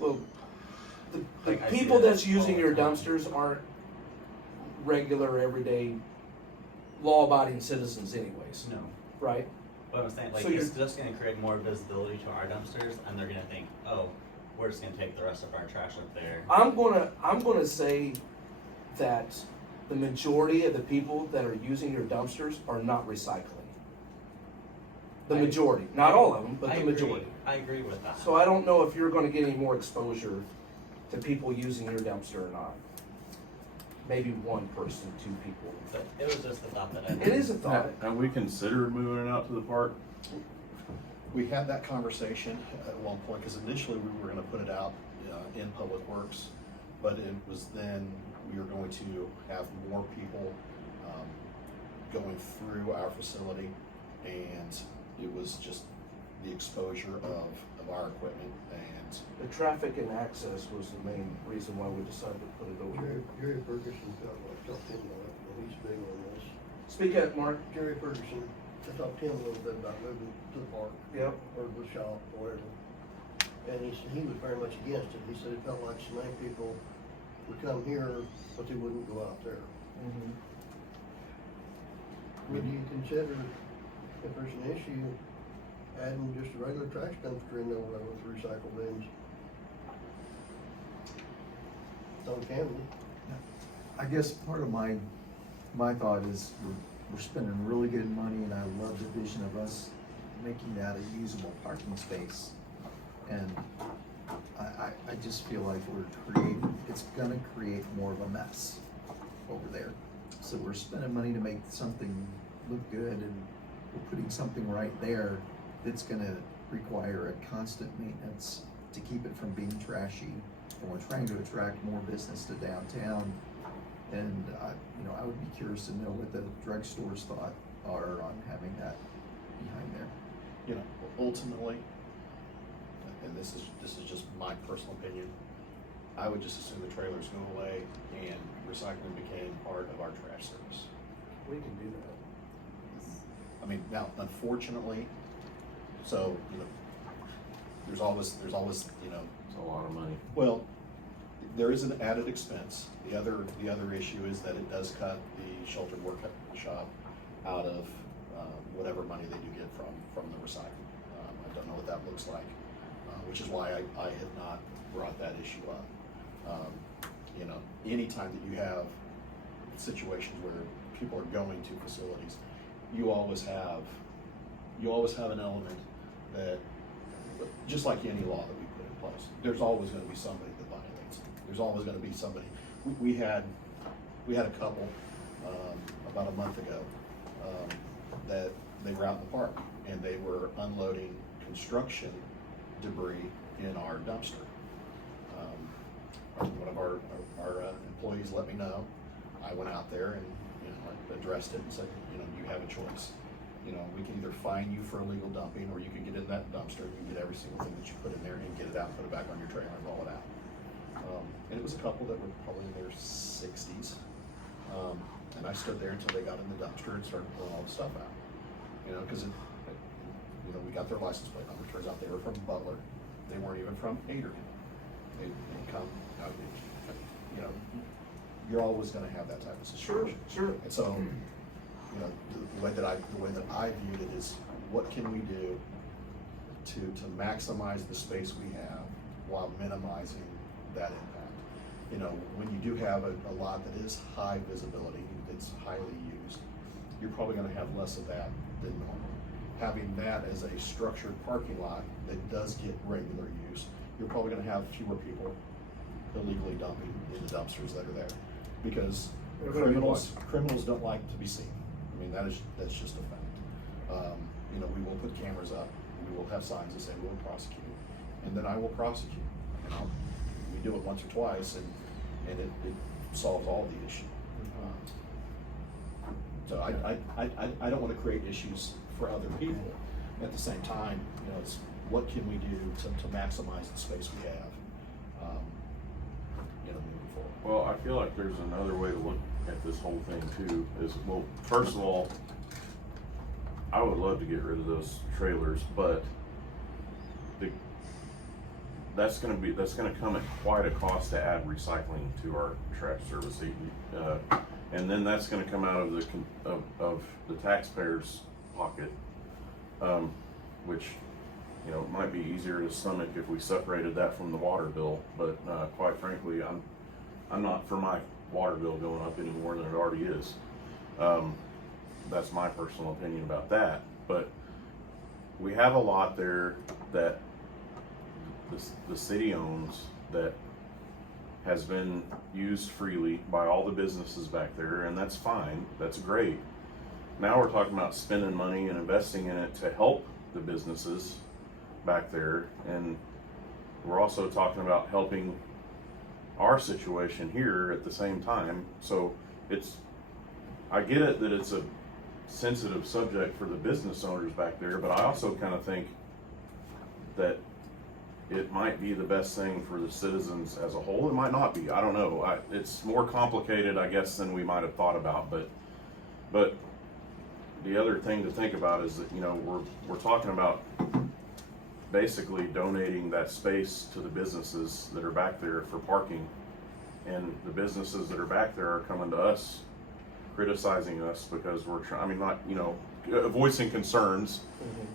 Well, the Like, I see people that that's using all the your time. dumpsters aren't regular, everyday, law-abiding citizens anyways, No. right? But I'm saying, like, So it's you're- just gonna create more visibility to our dumpsters, and they're gonna think, oh, we're just gonna take the rest of our trash up there. I'm gonna say that the majority of the people that are using your dumpsters are not recycling. The I- majority, not all of them, but I the agree. majority. I agree with that. So I don't know if you're gonna get any more exposure to people using your dumpster or not. Maybe one person, two people. But it was just a thought that I had. It is a thought. have we considered moving it out to the park? We had that conversation at one point, because initially we were gonna put it out in Public Works, but it was then, we were going to have more people going through our facility, and it was just the exposure of our equipment, and The traffic and access was the main reason why we decided to put it over here. Jerry Ferguson, I talked to him about it, and he's big on this. Speak up, Mark. Jerry Ferguson, I talked to him a little bit about moving to the park. Yep. Or the shop, or whatever. And he said he was very much against it. He said it felt like so many people would come here, but they wouldn't go out there. Would you consider, if there's an issue, adding just a regular trash dumpster in there with recycle bins? It's on camera. I guess part of my thought is we're spending really good money, and I love the vision of us making that a usable parking space. And I just feel like it's gonna create more of a mess over there. So we're spending money to make something look good, and we're putting something right there that's gonna require a constant maintenance to keep it from being trashy. And we're trying to attract more business to downtown. And I would be curious to know what the drugstore's thought are on having that behind there. you know, ultimately, and this is just my personal opinion, I would just assume the trailers go away and recycling became part of our trash service. We can do that. I mean, now, unfortunately, so, there's always, you know, It's a lot of money. well, there is an added expense. The other issue is that it does cut the sheltered workshop out of whatever money they do get from the recycling. I don't know what that looks like, which is why I had not brought that issue up. You know, anytime that you have situations where people are going to facilities, you always have an element that, just like any law that we put in place, there's always going to be somebody that violates it. There's always going to be somebody. We had a couple about a month ago that they were out in the park and they were unloading construction debris in our dumpster. One of our employees let me know. I went out there and, you know, I addressed it and said, you know, you have a choice. You know, we can either fine you for illegal dumping, or you can get in that dumpster and get every single thing that you put in there and get it out, put it back on your trailer and roll it out. And it was a couple that were probably in their 60s. And I stood there until they got in the dumpster and started pulling all the stuff out. You know, because you know, we got their license plate number. Turns out they were from Butler. They weren't even from Adrian. They come, you know, you're always going to have that type of situation. Sure. And so, you know, the way that I viewed it is, what can we do to maximize the space we have while minimizing that impact? You know, when you do have a lot that is high visibility, it's highly used, you're probably going to have less of that than normal. Having that as a structured parking lot that does get regular use, you're probably going to have fewer people illegally dumping in the dumpsters that are there, because criminals don't like to be seen. I mean, that's just a fact. You know, we will put cameras up, we will have signs that say we will prosecute, and then I will prosecute. You know, we do it once or twice, and it solves all the issues. So I don't want to create issues for other people. At the same time, you know, it's what can we do to maximize the space we have, you know, moving forward. Well, I feel like there's another way to look at this whole thing too, is, well, first of all, I would love to get rid of those trailers, but that's gonna come at quite a cost to add recycling to our trash service. And then that's gonna come out of the taxpayers' pocket, which, you know, might be easier to stomach if we separated that from the water bill, but quite frankly, I'm not for my water bill going up any more than it already is. That's my personal opinion about that. But we have a lot there that the city owns that has been used freely by all the businesses back there, and that's fine, that's great. Now we're talking about spending money and investing in it to help the businesses back there, and we're also talking about helping our situation here at the same time. So I get it that it's a sensitive subject for the business owners back there, but I also kind of think that it might be the best thing for the citizens as a whole. It might not be, I don't know. It's more complicated, I guess, than we might have thought about, but the other thing to think about is that, you know, we're talking about basically donating that space to the businesses that are back there for parking, and the businesses that are back there are coming to us, criticizing us because we're voicing concerns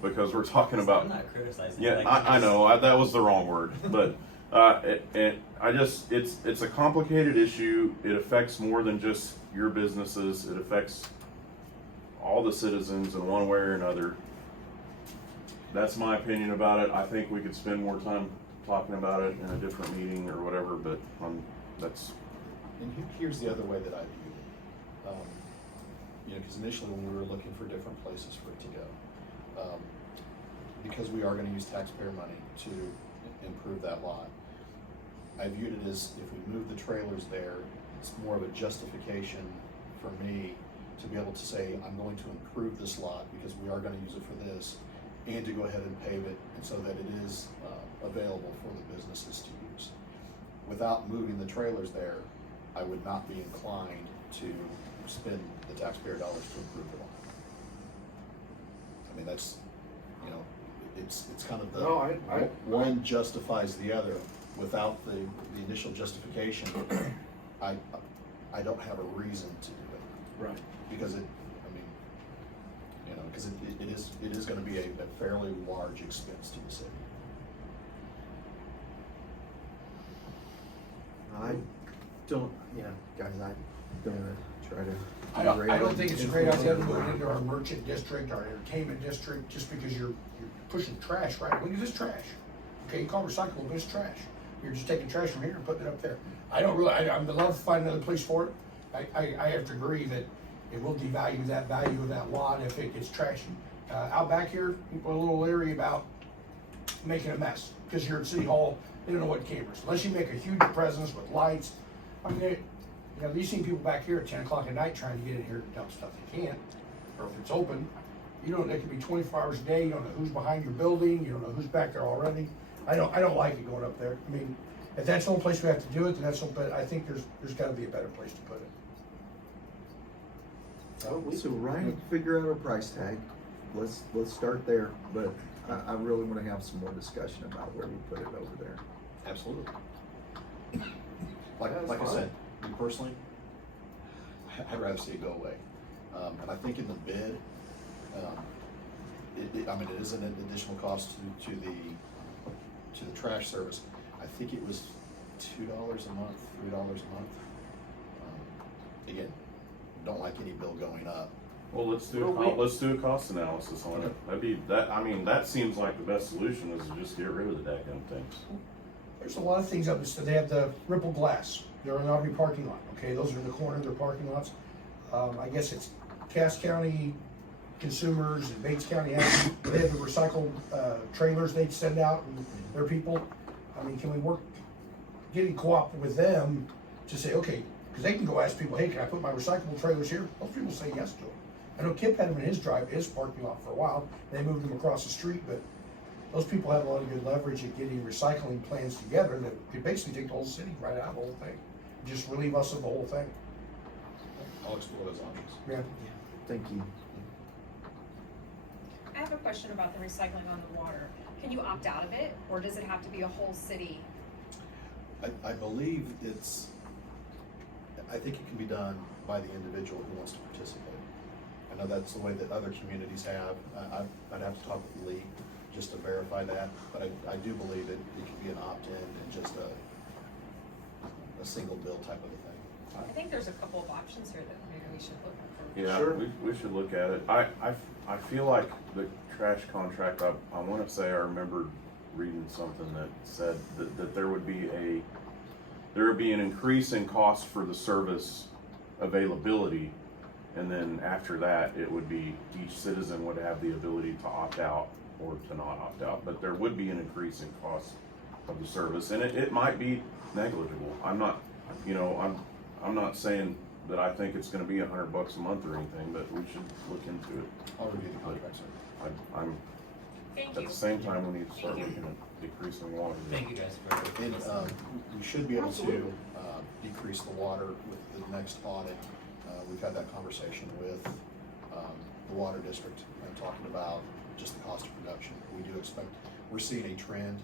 because we're talking about. I'm not criticizing. Yeah, I know that was the wrong word, but it's a complicated issue. It affects more than just your businesses. It affects all the citizens in one way or another. That's my opinion about it. I think we could spend more time talking about it in a different meeting or whatever, but that's. And here's the other way that I view it. You know, because initially when we were looking for different places for it to go, because we are going to use taxpayer money to improve that lot, I viewed it as, if we move the trailers there, it's more of a justification for me to be able to say, I'm going to improve this lot because we are going to use it for this, and to go ahead and pave it, and so that it is available for the businesses to use. Without moving the trailers there, I would not be inclined to spend the taxpayer dollars to improve the lot. I mean, that's, you know, it's kind of the one justifies the other. Without the initial justification, I don't have a reason to do it. Right. Because because it is gonna be a fairly large expense to the city. I don't, guys, I don't wanna try to. I don't think it's a great idea to move it into our merchant district, our entertainment district, just because you're pushing trash, right? Look at this trash. Okay, you call it recyclable, but it's trash. You're just taking trash from here and putting it up there. I don't really, I would love to find another place for it. I have to agree that it will devalue that value of that lot if it gets trashy. Out back here, people are a little leery about making a mess, because you're at City Hall, they don't know what cameras, unless you make a huge presence with lights. I mean, you've seen people back here at 10 o'clock at night trying to get in here to dump stuff. They can't, or if it's open, it could be 24 hours a day. You don't know who's behind your building. You don't know who's back there already. I don't like it going up there. I mean, if that's the only place we have to do it, then that's but I think there's got to be a better place to put it. So Ryan, figure out our price tag. Let's start there, but I really want to have some more discussion about where we put it over there. Absolutely. Like I said, me personally, I'd rather see it go away. And I think in the bid, it is an additional cost to the trash service. I think it was $2 a month, $3 a month. Again, don't like any bill going up. Well, let's do a cost analysis on it. That seems like the best solution is to just get rid of the daggum things. There's a lot of things up there. They have the ripple glass. They're in Aubrey parking lot. Okay, those are in the corner of their parking lots. I guess it's Cass County consumers and Bates County they have the recycled trailers they send out and their people. I mean, can we getting co-op with them to say, okay, because they can go ask people, hey, can I put my recyclable trailers here? Most people say yes to them. I know Kip had them in his parking lot for a while. They moved them across the street, but those people have a lot of good leverage at getting recycling plans together that could basically take the whole city right out of the whole thing. Just relieve us of the whole thing. I'll explore those options. Yeah. Thank you. I have a question about the recycling on the water. Can you opt out of it, or does it have to be a whole city? I believe I think it can be done by the individual who wants to participate. I know that's the way that other communities have. I'd have to talk with Lee just to verify that, but I do believe it could be an opt-in and just a single bill type of a thing. I think there's a couple of options here that maybe we should look at. Yeah, Sure. we should look at it. I feel like the trash contract, I want to say I remembered reading something that said that there would be an increase in cost for the service availability, and then after that it would be each citizen would have the ability to opt out or to not opt out, but there would be an increase in cost of the service, and it might be negligible. I'm not saying that I think it's going to be $100 a month or anything, but we should look into it. I'll review the contract, sir. Thank At you. the same time, we need to start looking at decreasing water. Thank you guys for And we should be able to decrease the water with the next audit. We've had that conversation with the water district and talking about just the cost of production. We do expect, we're seeing a trend.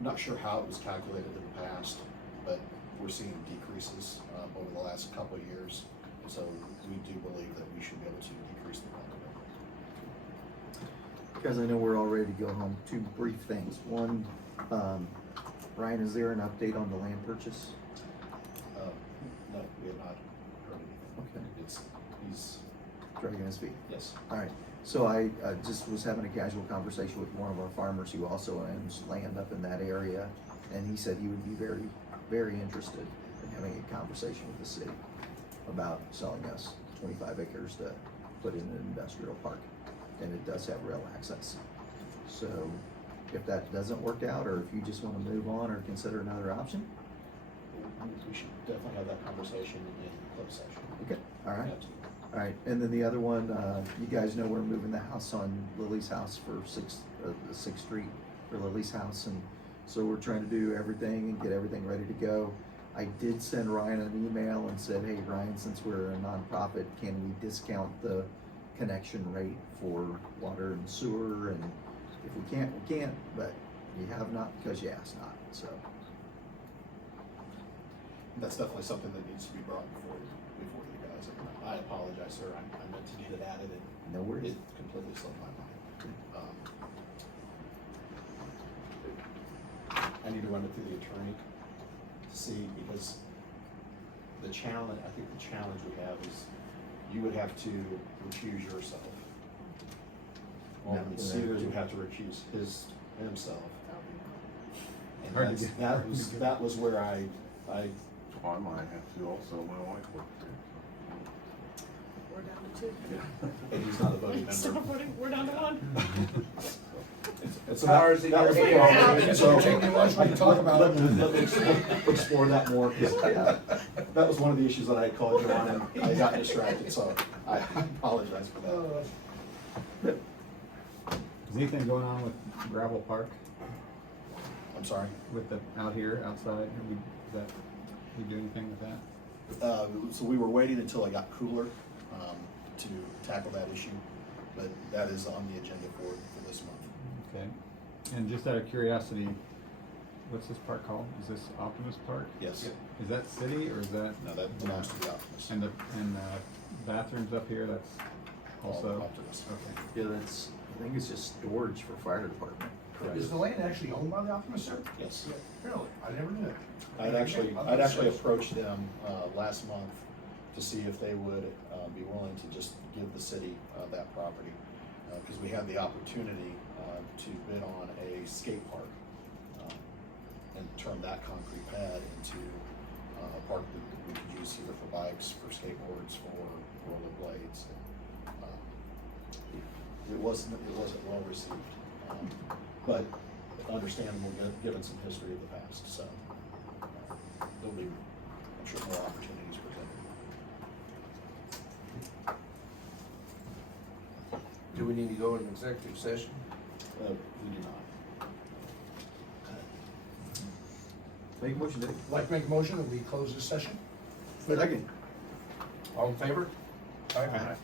Not sure how it was calculated in the past, but we're seeing decreases over the last couple of years. So we do believe that we should be able to decrease the quantity. Because I know we're all ready to go home. Two brief things. One, Ryan, is there an update on the land purchase? No, we have not heard anything. Okay. He's, Dragging his feet. yes. All right. So I just was having a casual conversation with one of our farmers who also owns land up in that area, and he said he would be very, very interested in having a conversation with the city about selling us 25 acres to put in an industrial park, and it does have rail access. So if that doesn't work out, or if you just want to move on or consider another option. We should definitely have that conversation in closed session. Okay, all right. Absolutely. All right, and then the other one, you guys know we're moving the house on Lily's house for 6th Street for Lily's house, and so we're trying to do everything and get everything ready to go. I did send Ryan an email and said, hey Ryan, since we're a nonprofit, can we discount the connection rate for water and sewer? And if we can't, we can't, but you have not because you asked not, so. That's definitely something that needs to be brought before you guys. I apologize, sir, I meant to get it added, and No worries. it completely slipped my mind. I need to run it through the attorney to see, because the challenge, I think the challenge we have is you would have to recuse yourself. Alderman Sears would have to recuse himself. And Hard to that's, get- that was where I, I might have to also, my wife worked there. We're down to two. and he's not a voting Stop member. voting, we're down to one. It's Powers in that your was the hands. problem. So take your lunch, we can talk about it. Let me explore that more, because that was one of the issues that I had called you on, and I got distracted, so I apologize for that. Is anything going on with gravel park, I'm sorry. with the, out here, outside? We do anything with that? So we were waiting until it got cooler to tackle that issue, but that is on the agenda for this month. Okay. And just out of curiosity, what's this park called? Is this Optimus Park? Yes. Is that city or is that? No, that belongs to the Optimist. And the bathrooms up here, that's also? Optimist. Okay. Yeah, that's, I think it's just storage for fire department. Correct. Is the land actually owned by the Optimist, sir? Yes. Really? I never knew that. I'd actually approached them last month to see if they would be willing to just give the city that property, because we had the opportunity to bid on a skate park and turn that concrete pad into a park that we could use either for bikes, for skateboards, for rollerblades. It wasn't well received, but understandable given some history of the past. So there'll be, I'm sure, more opportunities presented. Do we need to go into executive session? We do not. Make a motion, Dave. I'd like to make a motion that we close this session. Second. All in favor? Aye.